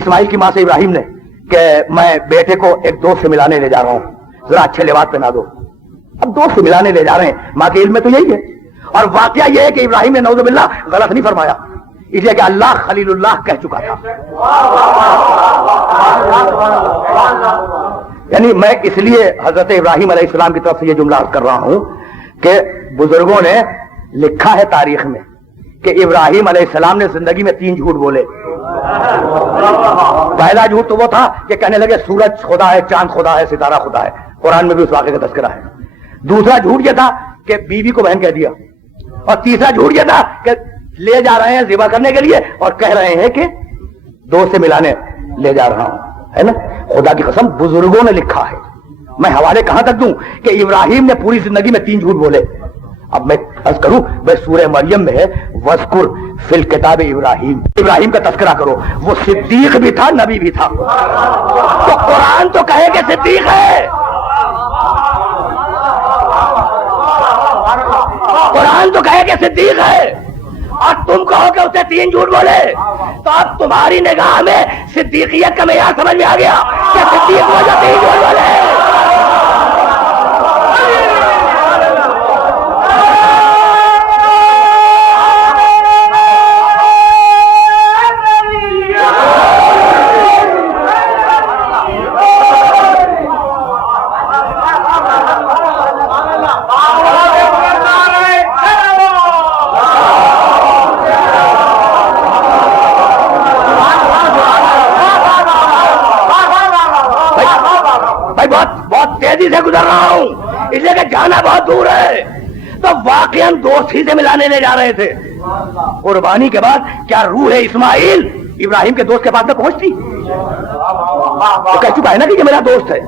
اسماعیل کی ماں سے ابراہیم نے کہ میں بیٹے کو ایک دوست سے ملانے لے جا رہا ہوں، ذرا اچھے لباس پہنا دو۔ اب دوست سے ملانے لے جا رہے ہیں، ماں کے علم میں تو یہی ہے، اور واقعہ یہ ہے کہ ابراہیم نے نعوذ باللہ غلط نہیں فرمایا، اس لیے کہ اللہ خلیل اللہ کہہ چکا تھا۔ یعنی میں اس لیے حضرت ابراہیم علیہ السلام کی طرف سے یہ جملہ عرض کر رہا ہوں کہ بزرگوں نے لکھا ہے تاریخ میں کہ ابراہیم علیہ السلام نے زندگی میں 3 جھوٹ بولے۔ پہلا جھوٹ تو وہ تھا کہ کہنے لگے سورج خدا ہے، چاند خدا ہے، ستارہ خدا ہے، قرآن میں بھی اس واقعے کا تذکرہ ہے۔ دوسرا جھوٹ یہ تھا کہ بیوی کو بہن کہہ دیا، اور تیسرا جھوٹ یہ تھا کہ لے جا رہے ہیں ذبح کرنے کے لیے اور کہہ رہے ہیں کہ دوست سے ملانے لے جا رہا ہوں، ہے نا۔ خدا کی قسم بزرگوں نے لکھا ہے، میں حوالے کہاں تک دوں کہ ابراہیم نے پوری زندگی میں 3 جھوٹ بولے۔ اب میں عرض کروں بھائی سورہ مریم میں ہے وذکر فی الکتاب ابراہیم، ابراہیم کا تذکرہ کرو، وہ صدیق بھی تھا نبی بھی تھا، تو قرآن تو کہے کہ صدیق ہے، قرآن تو کہے کہ صدیق ہے، اور تم کہو کہ اسے 3 جھوٹ بولے، تو اب تمہاری نگاہ میں صدیقیت کا معیار سمجھ میں آ گیا کہ صدیق وہ جو 3 جھوٹ بولے۔ تیزی سے گزر رہا ہوں اس لیے کہ جانا بہت دور ہے، تو واقعاً دوست ہی سے ملانے لے جا رہے تھے۔ قربانی کے بعد کیا روح اسماعیل ابراہیم کے دوست کے پاس میں پہنچتی؟ تو کہہ چکا ہے نا کہ یہ میرا دوست ہے،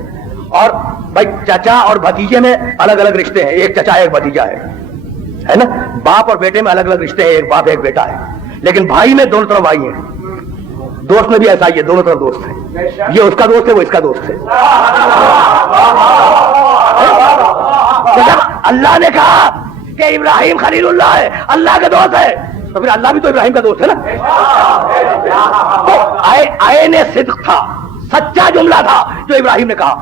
اور بھائی چچا اور بھتیجے میں الگ الگ رشتے ہیں، ایک چچا ایک بھتیجا ہے نا، باپ اور بیٹے میں الگ الگ رشتے ہیں، ایک باپ ایک بیٹا ہے، لیکن بھائی میں دونوں طرف بھائی ہیں، دوست میں بھی ایسا ہی ہے، دونوں طرف دوست ہیں، یہ اس کا دوست ہے وہ اس کا دوست ہے۔ جب اللہ نے کہا کہ ابراہیم خلیل اللہ ہے، اللہ کا دوست ہے، تو پھر اللہ بھی تو ابراہیم کا دوست ہے نا۔ تو عین صدق تھا، سچا جملہ تھا جو ابراہیم نے کہا،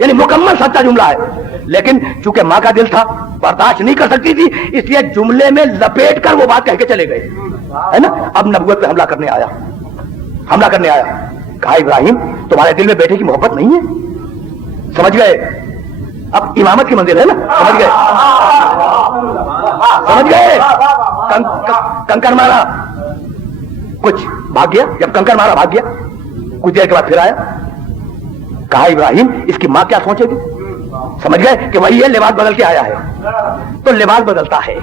یعنی مکمل سچا جملہ ہے، لیکن چونکہ ماں کا دل تھا برداشت نہیں کر سکتی تھی، اس لیے جملے میں لپیٹ کر وہ بات کہہ کے چلے گئے، ہے نا۔ اب نبوت پہ حملہ کرنے آیا، کہا ابراہیم تمہارے دل میں بیٹے کی محبت نہیں ہے؟ سمجھ گئے؟ اب امامت کی منزل ہے نا، سمجھ گئے؟ کنکر مارا، کچھ بھاگ گیا، جب کنکر مارا بھاگ گیا، کچھ دیر کے بعد پھر آیا، کہا ابراہیم اس کی ماں کیا سوچے گی؟ سمجھ گئے کہ وہی ہے، لباس بدل کے آیا ہے، تو لباس بدلتا ہے،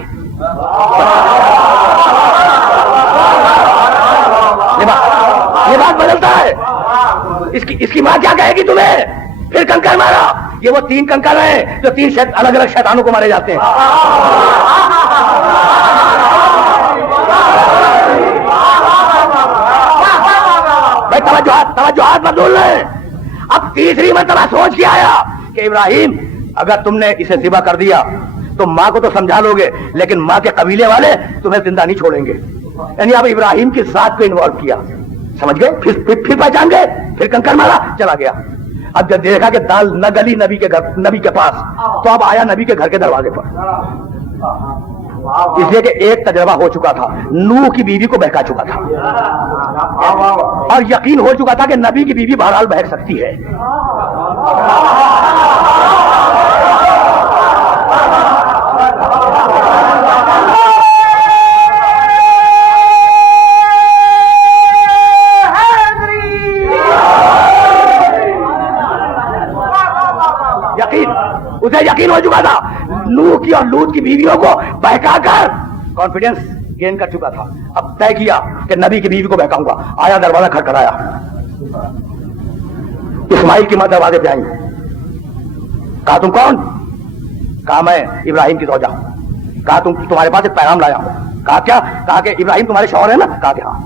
لباس بدلتا ہے، اس کی ماں کیا کہے گی تمہیں؟ پھر کنکر مارا، یہ وہ 3 کنکر ہیں جو 3 الگ الگ شیطانوں کو مارے جاتے ہیں۔ بھائی توجہات بدل رہے ہیں۔ اب تیسری مرتبہ سوچ کے آیا کہ ابراہیم اگر تم نے اسے ذبح کر دیا تو ماں کو تو سمجھا لو گے، لیکن ماں کے قبیلے والے تمہیں زندہ نہیں چھوڑیں گے، یعنی اب ابراہیم کی ذات کو انوالو کیا، سمجھ گئے؟ پھر پہچان گئے، پھر کنکر مارا چلا گیا۔ اب جب دیکھا کہ دال نہ گلی نبی کے پاس، تو اب آیا نبی کے گھر کے دروازے پر، اس لیے کہ ایک تجربہ ہو چکا تھا، نوح کی بیوی کو بہکا چکا تھا، اور یقین ہو چکا تھا کہ نبی کی بیوی بہرحال بہک سکتی ہے۔ اسے یقین ہو چکا تھا، نوح کی اور لوط کی بیویوں کو بہکا کر کانفیڈنس گین کر چکا تھا۔ اب طے کیا کہ نبی کی بیوی کو بہکاؤں گا، آیا دروازہ کھٹکھٹایا، اسماعیل کی ماں دروازے پہ آئی، کہا تم کون؟ کہا میں ابراہیم کی زوجہ۔ کہا تمہارے پاس ایک پیغام لایا ہوں۔ کہا کیا؟ کہا کہ ابراہیم تمہارے شوہر ہے نا؟ کہا کہ ہاں۔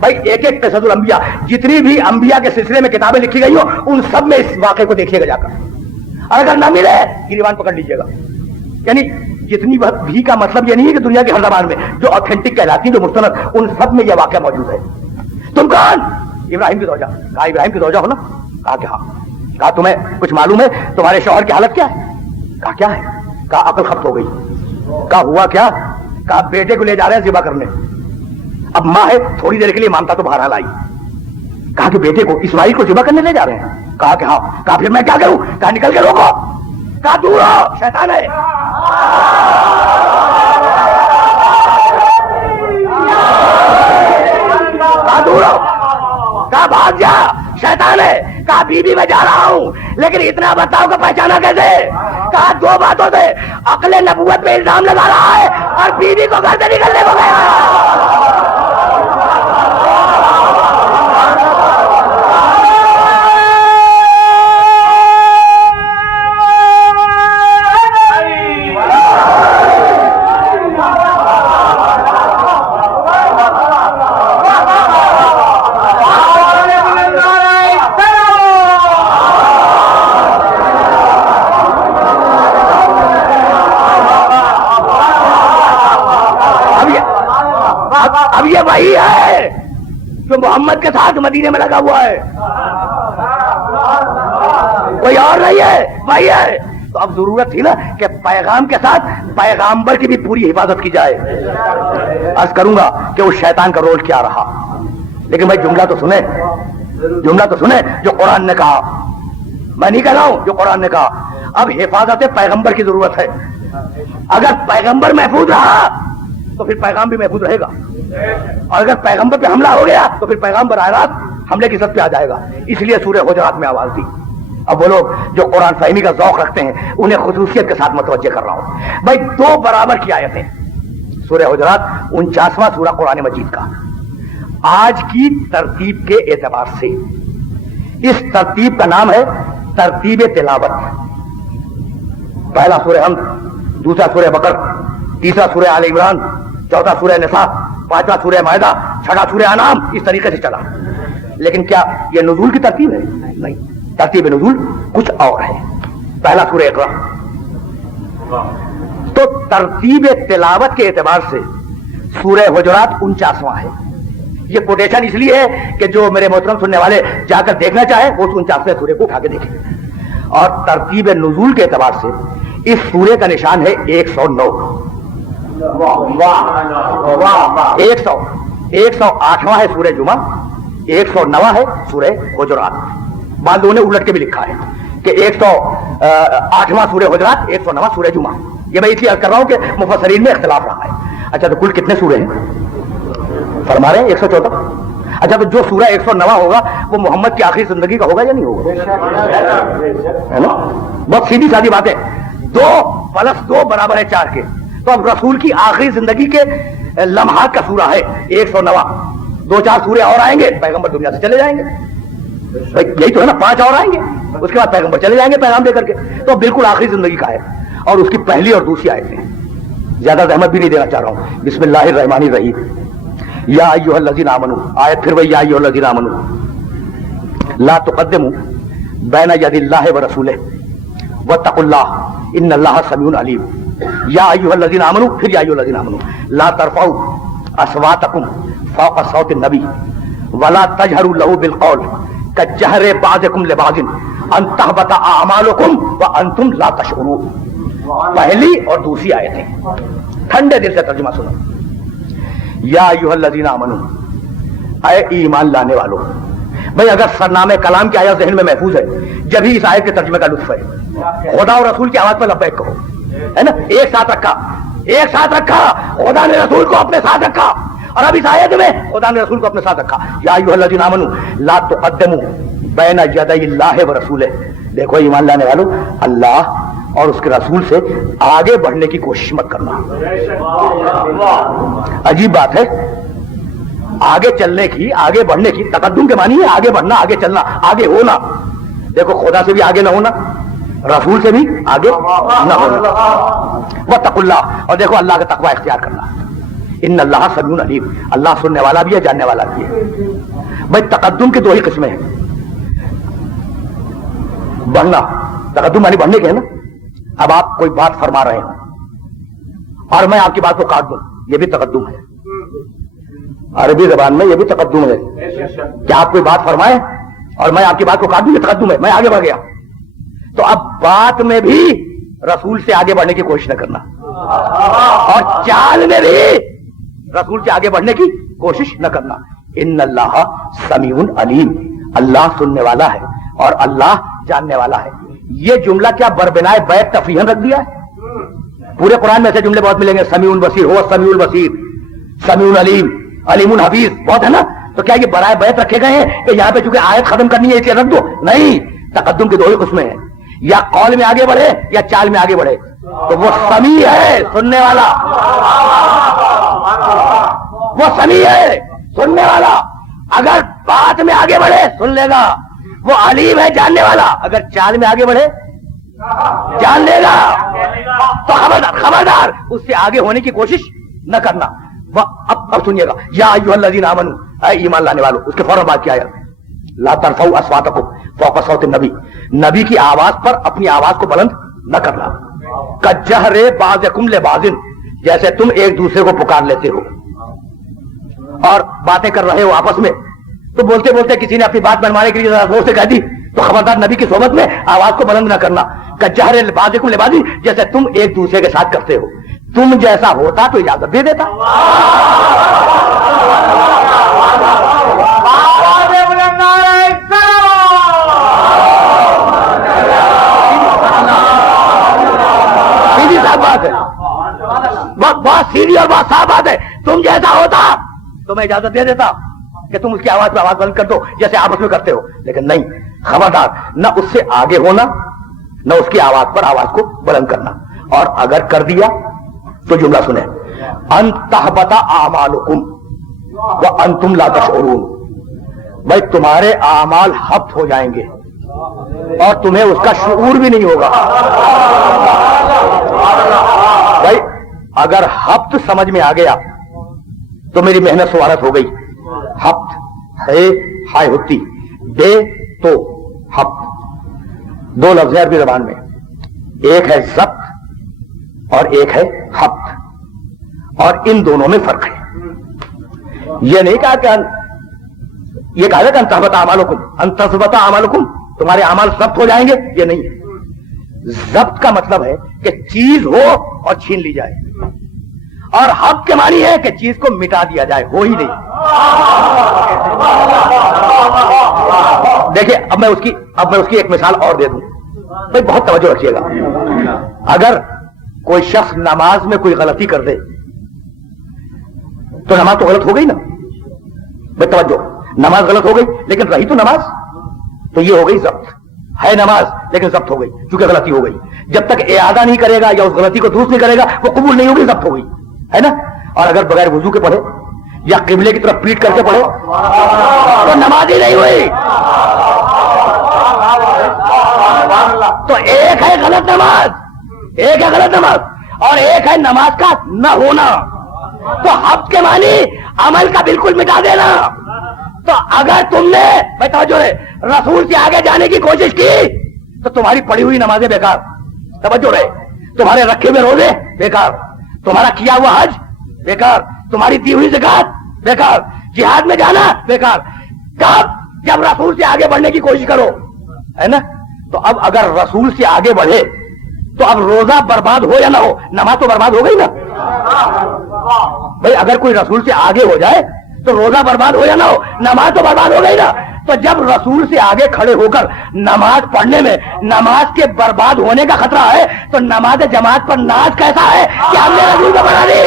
بھائی ایک ایک قصص الانبیاء، جتنی بھی انبیاء کے سلسلے میں کتابیں لکھی گئی ہوں ان سب میں اس واقعے کو دیکھیے گا جا کر۔ اور اگر نہ ملے گریبان پکڑ لیجیے گا. یعنی جتنی بھی کا مطلب یہ نہیں ہے کہ دنیا کی ہر زبان میں جو آتھینٹک کہلاتی ہے جو مستند ان سب میں یہ واقعہ موجود ہے. تم کون؟ ابراہیم کی زوجہ. کہا ابراہیم کی زوجہ ہو نا؟ کہا کہ ہاں. کہا تمہیں کچھ معلوم ہے تمہارے شوہر کی حالت کیا ہے؟ کہا کیا ہے؟ کہا عقل ختم ہو گئی. کہا ہوا کیا؟ کہا بیٹے کو لے جا رہے ہیں ذبح کرنے. اب ماں ہے تھوڑی دیر کے لیے مانتا تو بہرحال آئی. کہا کہ بیٹے کو اسماعیل کو ذبح کرنے لے جا رہے ہیں؟ کہا کہ ہاں. کہا پھر میں کیا کروں؟ کہا نکل کے روکو. کہا دور ہو شیطان ہے. کہا دور ہو. کہا بھاگ جا شیطان ہے. کہا بیوی میں جا رہا ہوں لیکن اتنا بتاؤ کہ پہچانا کیسے؟ کہا دو باتوں سے عقل نبوت پہ الزام لگا رہا ہے اور بیوی کو گھر سے نکلنے کو گیا. اب یہ وہی ہے جو محمد کے ساتھ مدینے میں لگا ہوا ہے, کوئی اور نہیں ہے, وہی ہے. تو اب ضرورت تھی نا کہ پیغام کے ساتھ پیغامبر کی بھی پوری حفاظت کی جائے. عرض کروں گا کہ اس شیطان کا رول کیا رہا, لیکن بھائی جملہ تو سنیں جو قرآن نے کہا. میں نہیں کہہ رہا ہوں جو قرآن نے کہا. اب حفاظت پیغمبر کی ضرورت ہے. اگر پیغمبر محفوظ رہا تو پھر پیغام بھی محفوظ رہے گا, اور اگر پیغمبر پہ حملہ ہو گیا تو پھر پیغام براہ راست حملے کی سطح پہ آ جائے گا. اس لیے سورہ حجرات میں آواز دی. اب وہ لوگ جو قرآن فہمی کا ذوق رکھتے ہیں انہیں خصوصیت کے ساتھ متوجہ کر رہا ہوں. بھائی دو برابر کی آیتیں, سورہ حجرات 49واں سورہ قرآن مجید کا. آج کی ترتیب کے اعتبار سے اس ترتیب کا نام ہے ترتیب تلاوت. پہلا سورہ حمد, دوسرا سورہ بقر, تیسرا سورہ آل عمران, چوتھا سورہ نساء, پانچواں سورہ مائدہ, چھٹا سورہ انعام. اس طریقے سے چلا. لیکن کیا یہ نزول کی ترتیب ہے؟ نہیں, ترتیب نزول کچھ اور ہے. پہلا سورہ اقرا. تو ترتیب تلاوت کے اعتبار سے سورہ حجرات 49واں ہے. یہ کوٹیشن اس لیے ہے کہ جو میرے محترم سننے والے جا کر دیکھنا چاہے وہ 49ویں سورے کو اٹھا کے دیکھیں. اور ترتیب نزول کے اعتبار سے اس سورے کا نشان ہے 109. 108واں ہے سورہ جمعہ, 109واں ہے سورہ حجرات. بعض لوگوں نے الٹ کے بھی لکھا ہے کہ 108واں سورہ حجرات, 109واں سورہ جمعہ. یہ میں اس لیے کر رہا ہوں کہ مفسرین میں اختلاف رہا ہے. اچھا تو کل کتنے سورے ہیں؟ فرما رہے ہیں 114. اچھا تو جو سورہ 109واں ہوگا وہ محمد کی آخری زندگی کا ہوگا یا نہیں ہوگا؟ ہے نا, بہت سیدھی سادی بات ہے. 2+2 برابر ہے 4 کے. تو اب رسول کی آخری زندگی کے لمحات کا سورہ ہے 109. 2-4 سورے اور آئیں گے, پیغمبر دنیا سے چلے جائیں گے. یہی تو ہے نا, 5 اور آئیں گے, اس کے بعد پیغمبر چلے جائیں گے پیغام دے کر کے. تو بالکل آخری زندگی کا ہے. اور اس کی پہلی اور دوسری آیتیں, زیادہ زحمت بھی نہیں دینا چاہ رہا ہوں. بسم اللہ الرحمن الرحیم. یا ایھا الذین آمنوا, آیت پھر وہی یا ایھا الذین آمنوا لا تقدموا بین یدی اللہ ورسولہ واتقوا اللہ ان اللہ سمیع علیم. یا ایھا الذین آمنوا, پھر یا ایھا الذین آمنوا لا ترفعوا اصواتکم فوق صوت النبی ولا تجهروا له بالقول كجهر بعضکم لبعض ان تحبط اعمالکم وانتم لا تشعرون. پہلی اور دوسری آیتیں ٹھنڈے دل سے ترجمہ سنو. یا ایھا الذین آمنوا, اے ایمان لانے والو. بھئی اگر سرنامے کلام کی آیت ذہن میں محفوظ ہے جب ہی اس آیت کے ترجمے کا لطف ہے. خدا اور رسول کی آواز پر لبیک کہو, ہے نا, ایک ساتھ رکھا. خدا نے رسول کو اپنے ساتھ رکھا, اور اب اس آیت میں خدا نے رسول کو اپنے ساتھ رکھا. یا ایھا الذین آمنوا لا تقدموا بین یدی اللہ ورسولہ. دیکھو ایمان لانے والو, اللہ اور اس کے رسول سے آگے بڑھنے کی کوشش مت کرنا. عجیب بات ہے, آگے چلنے کی, آگے بڑھنے کی. تقدم کے معنی ہے آگے بڑھنا, آگے چلنا, آگے ہونا. دیکھو خدا سے بھی آگے نہ ہونا, رسول سے بھی آگے نہ ہونا. واتقوا اللہ, اور دیکھو اللہ کا تقوی اختیار کرنا. ان اللہ سمیع علیم, اللہ سننے والا بھی ہے, جاننے والا بھی ہے. بھائی تقدم کی 2 ہی قسمیں ہیں, بڑھنا تقدم یعنی بڑھنے کے ہے نا. اب آپ کوئی بات فرما رہے ہیں اور میں آپ کی بات کو کاٹ دوں, یہ بھی تقدم ہے. عربی زبان میں یہ بھی تقدم ہے کہ آپ کوئی بات فرمائیں اور میں آپ کی بات کو کاٹ دوں, یہ تقدم ہے. میں آگے بڑھ گیا تو اب بات میں بھی رسول سے آگے بڑھنے کی کوشش نہ کرنا, اور چال میں بھی رسول سے آگے بڑھنے کی کوشش نہ کرنا. ان اللہ سمیع علیم, اللہ سننے والا ہے اور اللہ جاننے والا ہے. یہ جملہ کیا بربنائے بیت تفریحاً رکھ دیا ہے؟ پورے قرآن میں ایسے جملے بہت ملیں گے, سمیع البصیر, ہو سمیع البصیر, سمیع علیم, علیم الحفیظ, بہت ہے نا. تو کیا یہ برائے بیت رکھے گئے ہیں کہ یہاں پہ چونکہ آیت ختم کرنی ہے اس لیے رکھ دو؟ نہیں, تقدم کی دو ہی قسمیں ہیں, یا قول میں آگے بڑھے یا چال میں آگے بڑھے. تو وہ سمیع ہے سننے والا, وہ سمیع ہے سننے والا, اگر بات میں آگے بڑھے سن لے گا. وہ علیم ہے جاننے والا, اگر چال میں آگے بڑھے جان لے گا. تو خبردار اس سے آگے ہونے کی کوشش نہ کرنا. اب سنیے گا, یا ایھا الذین آمنوا, اے ایمان لانے والوں. اس کے فوراً بعد کیا ہے, لا ترفعوا اصواتکم فوق صوت النبی, نبی کی آواز پر اپنی آواز کو بلند نہ کرنا. کجہر بعضکم لبعض, جیسے تم ایک دوسرے کو پکار لیتے ہو اور باتیں کر رہے ہو آپس میں, تو بولتے بولتے کسی نے اپنی بات منوانے کے لیے زور سے کہہ دی, تو خبردار نبی کی صحبت میں آواز کو بلند نہ کرنا. کجہر بعضکم لبعض, جیسے تم ایک دوسرے کے ساتھ کرتے ہو. تم جیسا ہوتا تو اجازت دے دیتا. سیدھی صاحب بات ہے, بہت سیدھی اور بہت صاف بات ہے. تم جیسا ہوتا تو میں اجازت دے دیتا کہ تم اس کی آواز پہ آواز بلند کر دو جیسے آپس میں کرتے ہو, لیکن نہیں, خبردار نہ اس سے آگے ہونا نہ اس کی آواز پر آواز کو بلند کرنا. اور اگر کر دیا تو جملہ سنیں, ان تحبط اعمالکم وانتم لا تشعرون, بھائی تمہارے اعمال حبط ہو جائیں گے اور تمہیں اس کا شعور بھی نہیں ہوگا. بھائی اگر حبط سمجھ میں آ گیا تو میری محنت سوارت ہو گئی. حبط ہے ہائے ہوتی, بے تو حبط, دو لفظ ہیں عربی زبان میں, ایک ہے ضبط اور ایک ہے حبط, اور ان دونوں میں فرق ہے. یہ نہیں کہا کہ یہ کہا کہ انتحبط اعمالکم, انتثبت اعمالکم, تمہارے اعمال ضبط ہو جائیں گے, یہ نہیں ہے. ضبط کا مطلب ہے کہ چیز ہو اور چھین لی جائے, اور حبط کے معنی ہے کہ چیز کو مٹا دیا جائے, ہو ہی نہیں. دیکھیں اب میں اس کی ایک مثال اور دے دوں. بھائی بہت توجہ رکھیے گا. اگر کوئی شخص نماز میں کوئی غلطی کر دے تو نماز تو غلط ہو گئی نا. بھائی توجہ, نماز غلط ہو گئی لیکن رہی تو نماز, تو یہ ہو گئی ضبط. ہے نماز لیکن ضبط ہو گئی کیونکہ غلطی ہو گئی. جب تک اعادہ نہیں کرے گا یا اس غلطی کو درست نہیں کرے گا وہ قبول نہیں ہوگی, ضبط ہو گئی, ہے نا. اور اگر بغیر وضو کے پڑھے یا قبلے کی طرف پیٹ کر کے پڑھے تو نماز ہی نہیں ہوئی. تو ایک ہے غلط نماز, ایک ہے غلط نماز, اور ایک ہے نماز کا نہ ہونا. تو حبط کے معنی عمل کا بالکل مٹا دینا. تو اگر تم نے توجہ ہے رسول سے آگے جانے کی کوشش کی تو تمہاری پڑھی ہوئی نمازیں بیکار, توجہ رہے, تمہارے رکھے ہوئے روزے بیکار, تمہارا کیا ہوا حج بیکار, تمہاری دی ہوئی زکات بیکار, جہاد میں جانا بیکار. کب؟ جب رسول سے آگے بڑھنے کی کوشش کرو, ہے نا. تو اب اگر رسول سے آگے بڑھے تو اب روزہ برباد ہو یا نہ ہو, نماز تو برباد ہو گئی نا. بھائی اگر کوئی رسول سے آگے ہو جائے تو روزہ برباد ہو یا نہ ہو, نماز تو برباد ہو گئی نا. تو جب رسول سے آگے کھڑے ہو کر نماز پڑھنے میں نماز کے برباد ہونے کا خطرہ ہے تو نماز جماعت پر ناز کیسا ہے کہ ہم نے رسول کو بنا دی.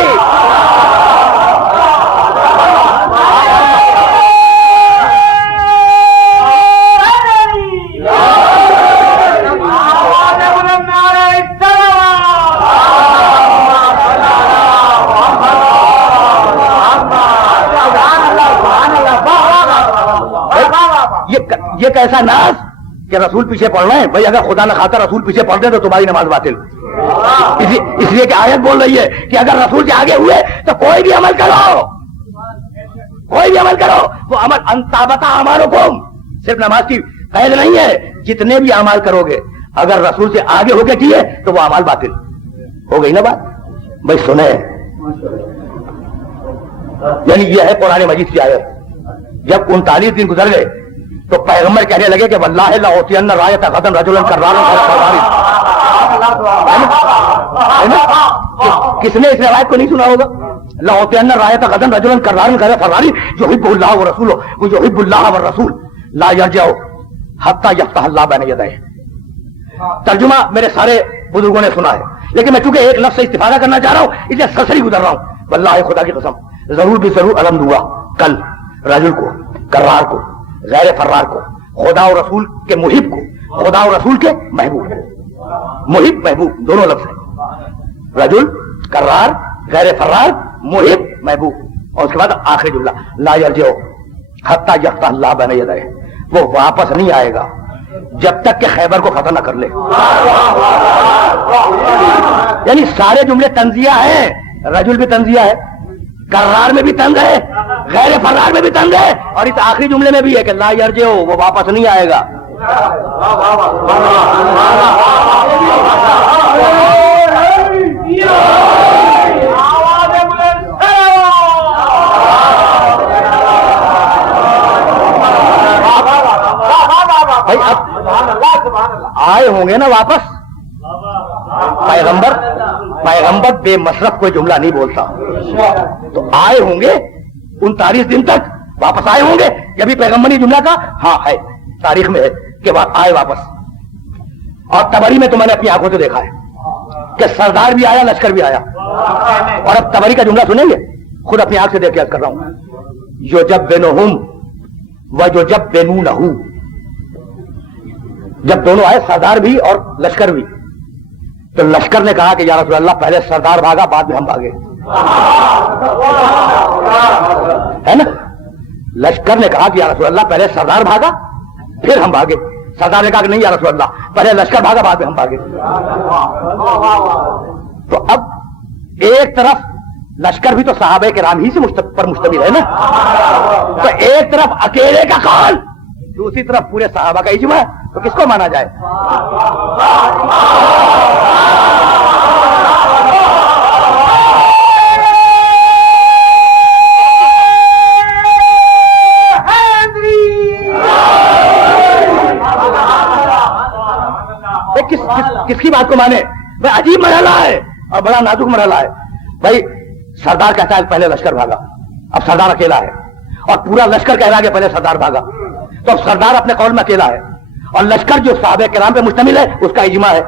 یہ کیسا ناز کہ رسول پیچھے پڑھ رہے ہیں. بھائی اگر خدا نہ خاطر رسول پیچھے پڑھ دے تو تمہاری نماز باطل, اس لیے کہ آیت بول رہی ہے کہ اگر رسول سے آگے ہوئے تو کوئی بھی عمل کرو, کوئی بھی عمل کرو, وہ عمل انتابتا اعمالکم, صرف نماز کی قید نہیں ہے, جتنے بھی اعمال کرو گے اگر رسول سے آگے ہو کے کیے تو وہ اعمال باطل ہو گئی نا بات. بھائی سنیں, یعنی یہ ہے قرآن مجید کی آیت. جب 39 دن گزر گئے تو پیغمبر کہنے لگے کہ واللہ لأعطین رایۃ غدا رجلا کرارا فراری. کس نے اس روایت کو نہیں سنا ہوگا؟ لأعطین رایۃ غدا رجلا کرارا فراری یحب اللہ ورسولہ یحب اللہ والرسول لا یرجع حتی یفتح اللہ بین یدیہ. ترجمہ میرے سارے بزرگوں نے سنا ہے, لیکن میں چونکہ ایک لفظ سے استفادہ کرنا چاہ رہا ہوں اس لیے سرسری گزر رہا ہوں. واللہ خدا کی قسم ضرور بھی ضرور علم دوں گا کل رجل کو, کرار کو, غیر فرار کو, خدا اور رسول کے محب کو, خدا اور رسول کے محبوب کو. محب محبوب دونوں لفظ ہیں, رجل کرار غیر فرار محب محبوب. اور اس کے بعد آخری جملہ لا یرجع حتی یفتح اللہ بین یدیہ, وہ واپس نہیں آئے گا جب تک کہ خیبر کو فتح نہ کر لے. یعنی سارے جملے تنزیہ ہیں, رجل بھی تنزیہ ہے, کرار میں بھی تنز ہے, غیر فرار میں بھی تنز ہے, اور اس آخری جملے میں بھی ہے کہ لا یرجع وہ واپس نہیں آئے گا. بھائی اب آئے ہوں گے نا واپس. پیغمبر بے مصرف کوئی جملہ نہیں بولتا, تو آئے ہوں گے 39 دن تک واپس آئے ہوں گے. یہ بھی پیغمبری جملہ کا ہاں ہے, تاریخ میں ہے کہ آئے واپس. اور تبری میں تو میں نے اپنی آنکھوں سے دیکھا ہے کہ سردار بھی آیا, لشکر بھی آیا. اور اب تبری کا جملہ سنیں گے, خود اپنی آنکھ سے دیکھ کے عرض کر رہا ہوں. یجبنہم ویجبنونہ, جب دونوں آئے سردار بھی اور لشکر بھی, تو لشکر نے کہا کہ یا رسول اللہ پہلے سردار بھاگا بعد میں ہم بھاگے, ہے نا. لشکر نے کہا کہ یا رسول اللہ پہلے سردار بھاگا پھر ہم بھاگے. سردار نے کہا کہ نہیں یا رسول اللہ پہلے لشکر بھاگا بعد میں ہم بھاگے. تو اب ایک طرف لشکر بھی تو صحابہ کرام ہی سے پر مشتمل ہے نا, تو ایک طرف اکیلے کا قول, دوسری طرف پورے صحابہ کا اجماع, تو کس کو مانا جائے؟ کس کی بات کو مانے؟ بھائی عجیب مرحلہ ہے اور بڑا نازک مرحلہ ہے. بھائی سردار کہتا ہے پہلے لشکر بھاگا, اب سردار اکیلا ہے, اور پورا لشکر کہہ رہا ہے کہ پہلے سردار بھاگا, تو اب سردار اپنے قول میں اکیلا ہے, اور لشکر جو صحابہ کرام پہ مشتمل ہے اس کا اجماع ہے.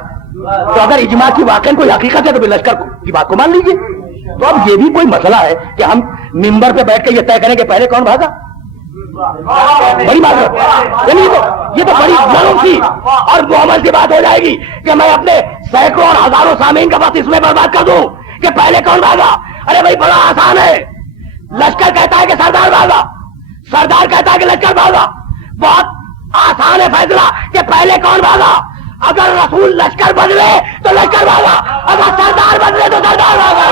تو اگر اجماع کی واقعی کوئی حقیقت ہے تو لشکر کی بات کو مان لیجیے. تو اب یہ بھی کوئی مسئلہ ہے کہ ہم ممبر پہ بیٹھ کے یہ طے کریں کہ پہلے کون بھاگا. بڑی بات ہے, یہ تو بڑی ضرور تھی اور معمول کی بات ہو جائے گی کہ میں اپنے سینکڑوں اور ہزاروں سامعین کا وقت اس میں برباد کر دوں کہ پہلے کون بھاگا. ارے بھائی بڑا آسان ہے, لشکر کہتا ہے کہ سردار بھاگا, سردار کہتا ہے کہ لشکر بھاگا. بہت آسان ہے فیصلہ کہ پہلے کون بھاگا. اگر رسول لشکر بدلے تو لشکر بھاگا, اگر سردار بدلے تو سردار بھاگا.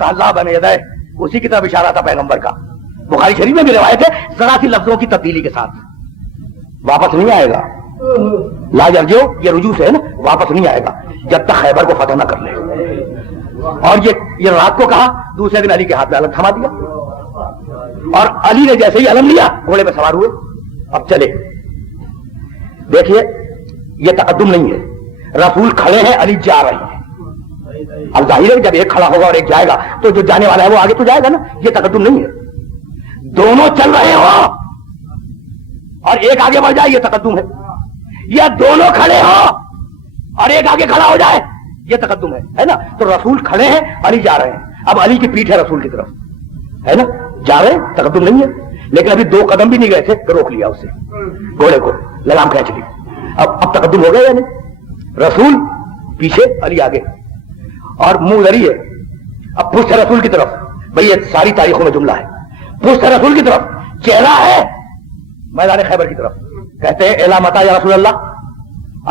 اللہ بنے یدیہ, اسی کی طرف اشارہ تھا پیغمبر کا. بخاری شریف میں بھی روایت ہے ذرا سی لفظوں کی تبدیلی کے ساتھ, واپس نہیں آئے گا. لا یرجع یہ رجوع سے ہے نا, واپس نہیں آئے گا جب تک خیبر کو فتح نہ کر لے. اور یہ رات کو کہا, دوسرے دن علی کے ہاتھ میں علم تھما دیا, اور علی نے جیسے ہی علم لیا گھوڑے پہ سوار ہوئے, اب چلے. دیکھیے یہ تقدم نہیں ہے, رسول کھڑے ہیں, علی جا رہے ہیں. اب ظاہر ہے جب ایک کھڑا ہوگا اور ایک جائے گا تو جو جانے والا ہے وہ آگے تو جائے گا نا, یہ تقدم نہیں ہے. دونوں چل رہے ہو اور ایک آگے بڑھ جائے یہ تقدم ہے, یا دونوں کھڑے ہو اور ایک آگے کھڑا ہو جائے یہ تقدم ہے نا. تو رسول کھڑے ہیں, علی جا رہے ہیں, اب علی کی پیٹھ ہے رسول کی طرف, ہے نا, جا رہے ہیں, تقدم نہیں ہے. لیکن ابھی 2 قدم بھی نہیں گئے تھے تو روک لیا اسے، گھوڑے کو لگام کھینچ لی. اب تقدم ہو گیا یا نہیں؟ رسول پیچھے، علی آگے، اور منہ ادھری ہے. اب پشت ہے رسول کی طرف. بھئی یہ ساری تاریخوں میں جملہ ہے. پشت ہے رسول کی طرف، چہرہ ہے میدان خیبر کی طرف. کہتے ہیں الا متا یا رسول اللہ،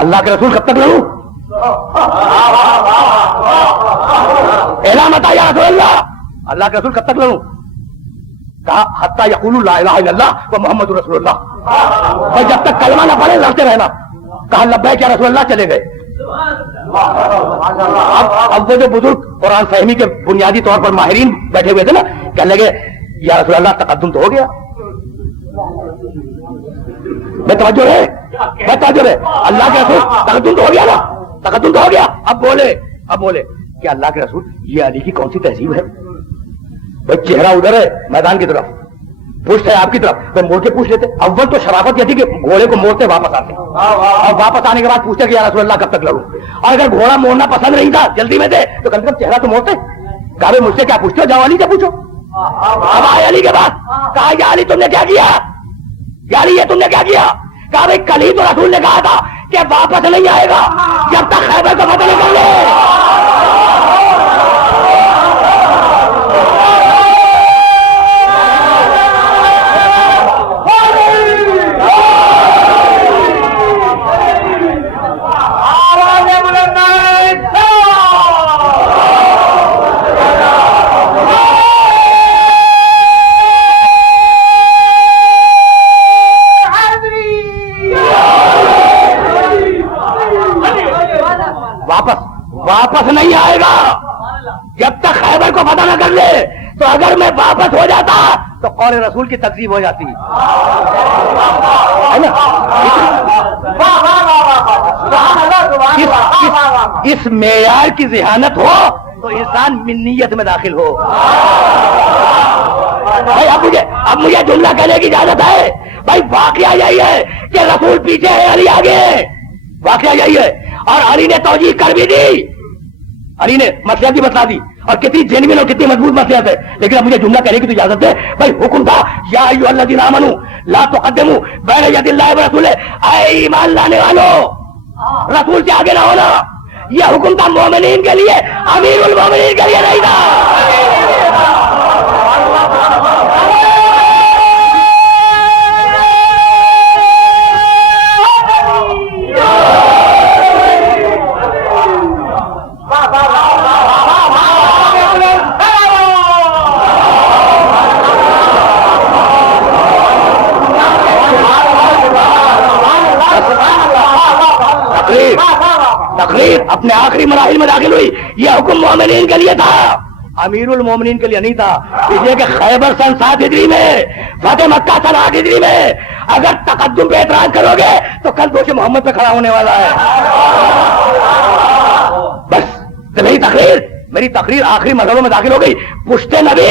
اللہ کے رسول کب تک لڑوں؟ الا متا یا رسول اللہ، اللہ کے رسول کب تک لڑوں؟ کہا حتی یقولوا لا الہ الا اللہ و محمد رسول اللہ، اور جب تک کلمہ نہ پڑھے لڑتے رہنا. کہا لبیک یا رسول اللہ، چلے گئے. اب وہ جو بزرگ قرآن فہمی کے بنیادی طور پر ماہرین بیٹھے ہوئے تھے نا، کہنے لگے یا رسول اللہ تقدم تو ہو گیا. میں توجہ رہے اللہ کے رسول تقدم تو ہو گیا نا، تقدم تو ہو گیا. اب بولے کہ اللہ کے رسول یہ علی کی کون سی تہذیب ہے؟ بھائی چہرہ ادھر ہے میدان کی طرف، پشت ہے آپ کی طرف، میں موڑ کے پوچھ لیتے. اول تو شرافت یہ تھی کہ گھوڑے کو موڑتے واپس آتے، اور واپس آنے کے بعد پوچھتے کہ یا رسول اللہ کب تک لڑوں. اور اگر گھوڑا موڑنا پسند نہیں تھا، جلدی میں تھے، تو کم سے کم چہرہ تو موڑتے. کہا بھائی مجھ سے کیا پوچھتے ہو، جاؤ علی سے پوچھو. اب آئے علی کے بعد، کہا یا علی تم نے کیا کیا، یا علی یہ تم نے کیا کیا؟ کہا بھائی کل ہی تو رسول نے کہا تھا کہ واپس نہیں آئے گا جب تک خیبر کو فتح نہیں کر لے. واپس نہیں آئے گا جب تک خیبر کو فتح نہ کر لے. تو اگر میں واپس ہو جاتا تو قول رسول کی تکذیب ہو جاتی ہے نا. اس معیار کی ذہانت ہو تو انسان منیت میں داخل ہو. بھائی اب مجھے جملہ کہنے کی اجازت ہے. بھائی واقعہ یہی ہے کہ رسول پیچھے ہے، علی آگے ہے. واقعہ یہی ہے، اور علی نے توجیہ کر بھی دی، علی نے مسئلہ بھی بتلا دی، اور کتنی جینوین اور کتنی مضبوط مسئلہ ہے. لیکن اب مجھے جملہ کہنے کی تو اجازت ہے. بھائی حکم تھا یا ایھا الذین آمنوا لا تقدموا بین یدی اللہ ورسولہ، اے ایمان لانے والوں رسول سے آگے نہ ہونا. یہ حکم تھا مومنین کے لیے، امیر المومنین کے لیے نہیں تھا. تقریر اپنے آخری مراحل میں داخل ہوئی. یہ حکم مومنین کے لیے تھا، امیر المومنین کے لیے نہیں تھا. اس لیے کہ خیبر سن 7 ہجری میں، فتح مکہ سن 8 ہجری میں اگر تقدم پہ اعتراض کرو گے تو کل دوش محمد پہ کھڑا ہونے والا ہے. بس میری تقریر آخری مرحلوں میں داخل ہو گئی. پشت نبی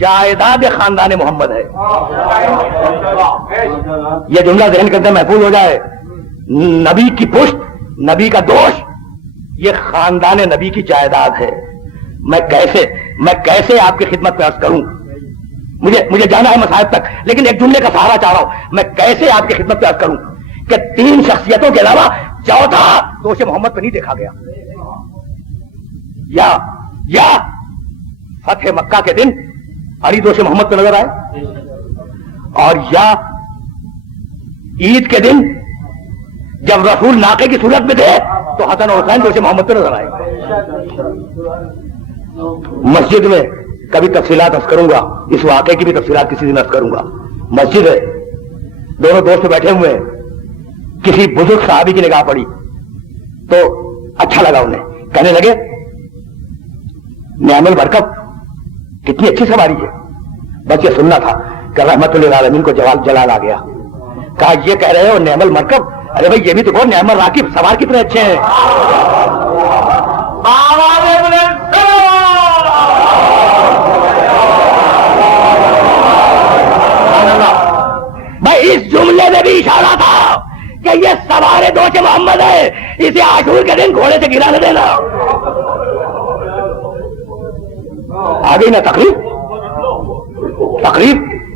جائیداد خاندان محمد ہے. یہ جملہ ذہن کے اندر محفوظ ہو جائے. نبی کی پشت، نبی کا دوش، یہ خاندان نبی کی جائیداد ہے. میں کیسے آپ کی خدمت میں عرض کروں؟ مجھے جانا ہے مصائب تک، لیکن ایک جملے کا سہارا چاہ رہا ہوں. میں کیسے آپ کی خدمت میں عرض کروں کہ 3 شخصیتوں کے علاوہ چوتھا دوش محمد پہ نہیں دیکھا گیا. یا فتح مکہ کے دن علی دوش محمد پہ نظر آئے، اور یا عید کے دن جب رسول ناقے کی صورت میں تھے تو حسن اور حسین دوش محمد پہ نظر آئے. مسجد میں کبھی تفصیلات عرض کروں گا، اس واقعے کی بھی تفصیلات کسی دن عرض کروں گا. مسجد ہے، دونوں دوست بیٹھے ہوئے ہیں، کسی بزرگ صحابی کی نگاہ پڑی تو اچھا لگا انہیں. کہنے لگے نعم المرکب، کتنی اچھی سواری ہے. بس یہ سننا تھا کہ رحمت للعالمین کو جلال آ گیا. کہا یہ کہہ رہے ہو نعم المرکب؟ ارے بھائی یہ بھی تو بہت نعم الراکب، سوار کتنے اچھے ہیں. بھائی اس جملے میں بھی اشارہ تھا کہ یہ سوار دوش محمد ہے، اسے عاشور کے دن گھوڑے سے گرا نہ دینا. آ گئی نا تقریر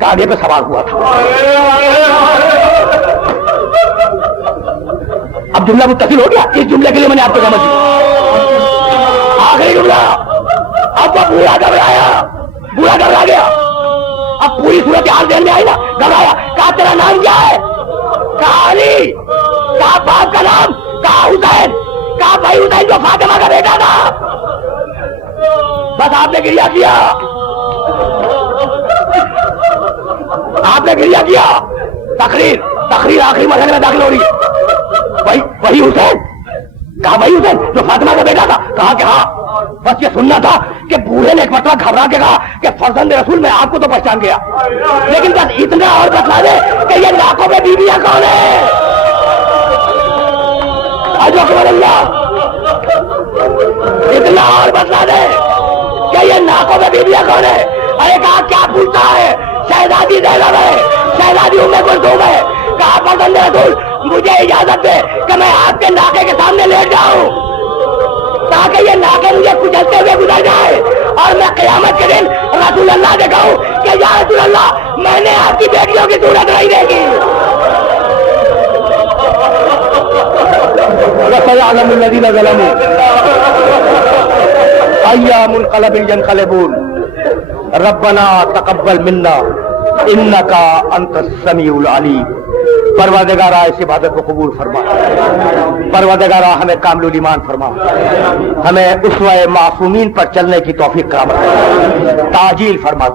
گاڑی پہ سوار ہوا تھا. اب جملہ متصل ہو گیا. اس جملے کے لیے میں نے آپ کو سمجھ دی. آخری جملہ. اب وہ بوڑھا گھبرا گیا. اب پوری صورت حال ذہن میں آئی نا. گھبرایا. کہا تیرا نام کیا ہے؟ کہا علی. کہا باپ کا نام؟ کہا حسین. کہا بھائی حسین جو فاطمہ کا بیٹا تھا. بس آپ نے گریہ کیا. آپ نے گریہ کیا. تقریر آخری مرحلے میں داخل ہو رہی ہے. وہی حسین. کہا بھائی حسین جو فاطمہ کا بیٹا تھا. کہا کہ ہاں. بس یہ سننا تھا کہ بوڑھے نے ایک مرتبہ گھبرا کے کہا کہ فرزند رسول میں آپ کو تو پہچان گیا, لیکن بس اتنا اور بتلا دے کہ یہ لاکھوں میں بیویاں کون ہیں. اللہ, اتنا اور بتلا دے کہ یہ لاکھوں میں بیویاں کون ہیں. ارے کہا کیا پوچھتا ہے؟ شہزادی زینب ہے, شہزادی ام کلثوم ہے. کہا فرزند رسول مجھے اجازت دے کہ میں آپ کے ناکے کے سامنے لیٹ جاؤں تاکہ یہ ناکے مجھے کچلتے ہوئے گزر جائے اور میں قیامت کے دن رسول اللہ دکھاؤں کہ یا رسول اللہ میں نے آپ کی بیٹیوں کی صورت نہیں دیکھی. وَسَيَعْلَمُ الَّذِينَ ظَلَمُوا أَيَّ مُنْقَلَبٍ يَنْقَلِبُونَ رَبَّنَا تَقَبَّلْ مِنَّا إِنَّكَ أَنْتَ السَّمِيعُ الْعَلِيمُ. پروردگارہ اس عبادت کو قبول فرما. پروردگارہ ہمیں کامل ایمان فرما. ہمیں اسوہ معصومین پر چلنے کی توفیق کرا. تعجیل فرما.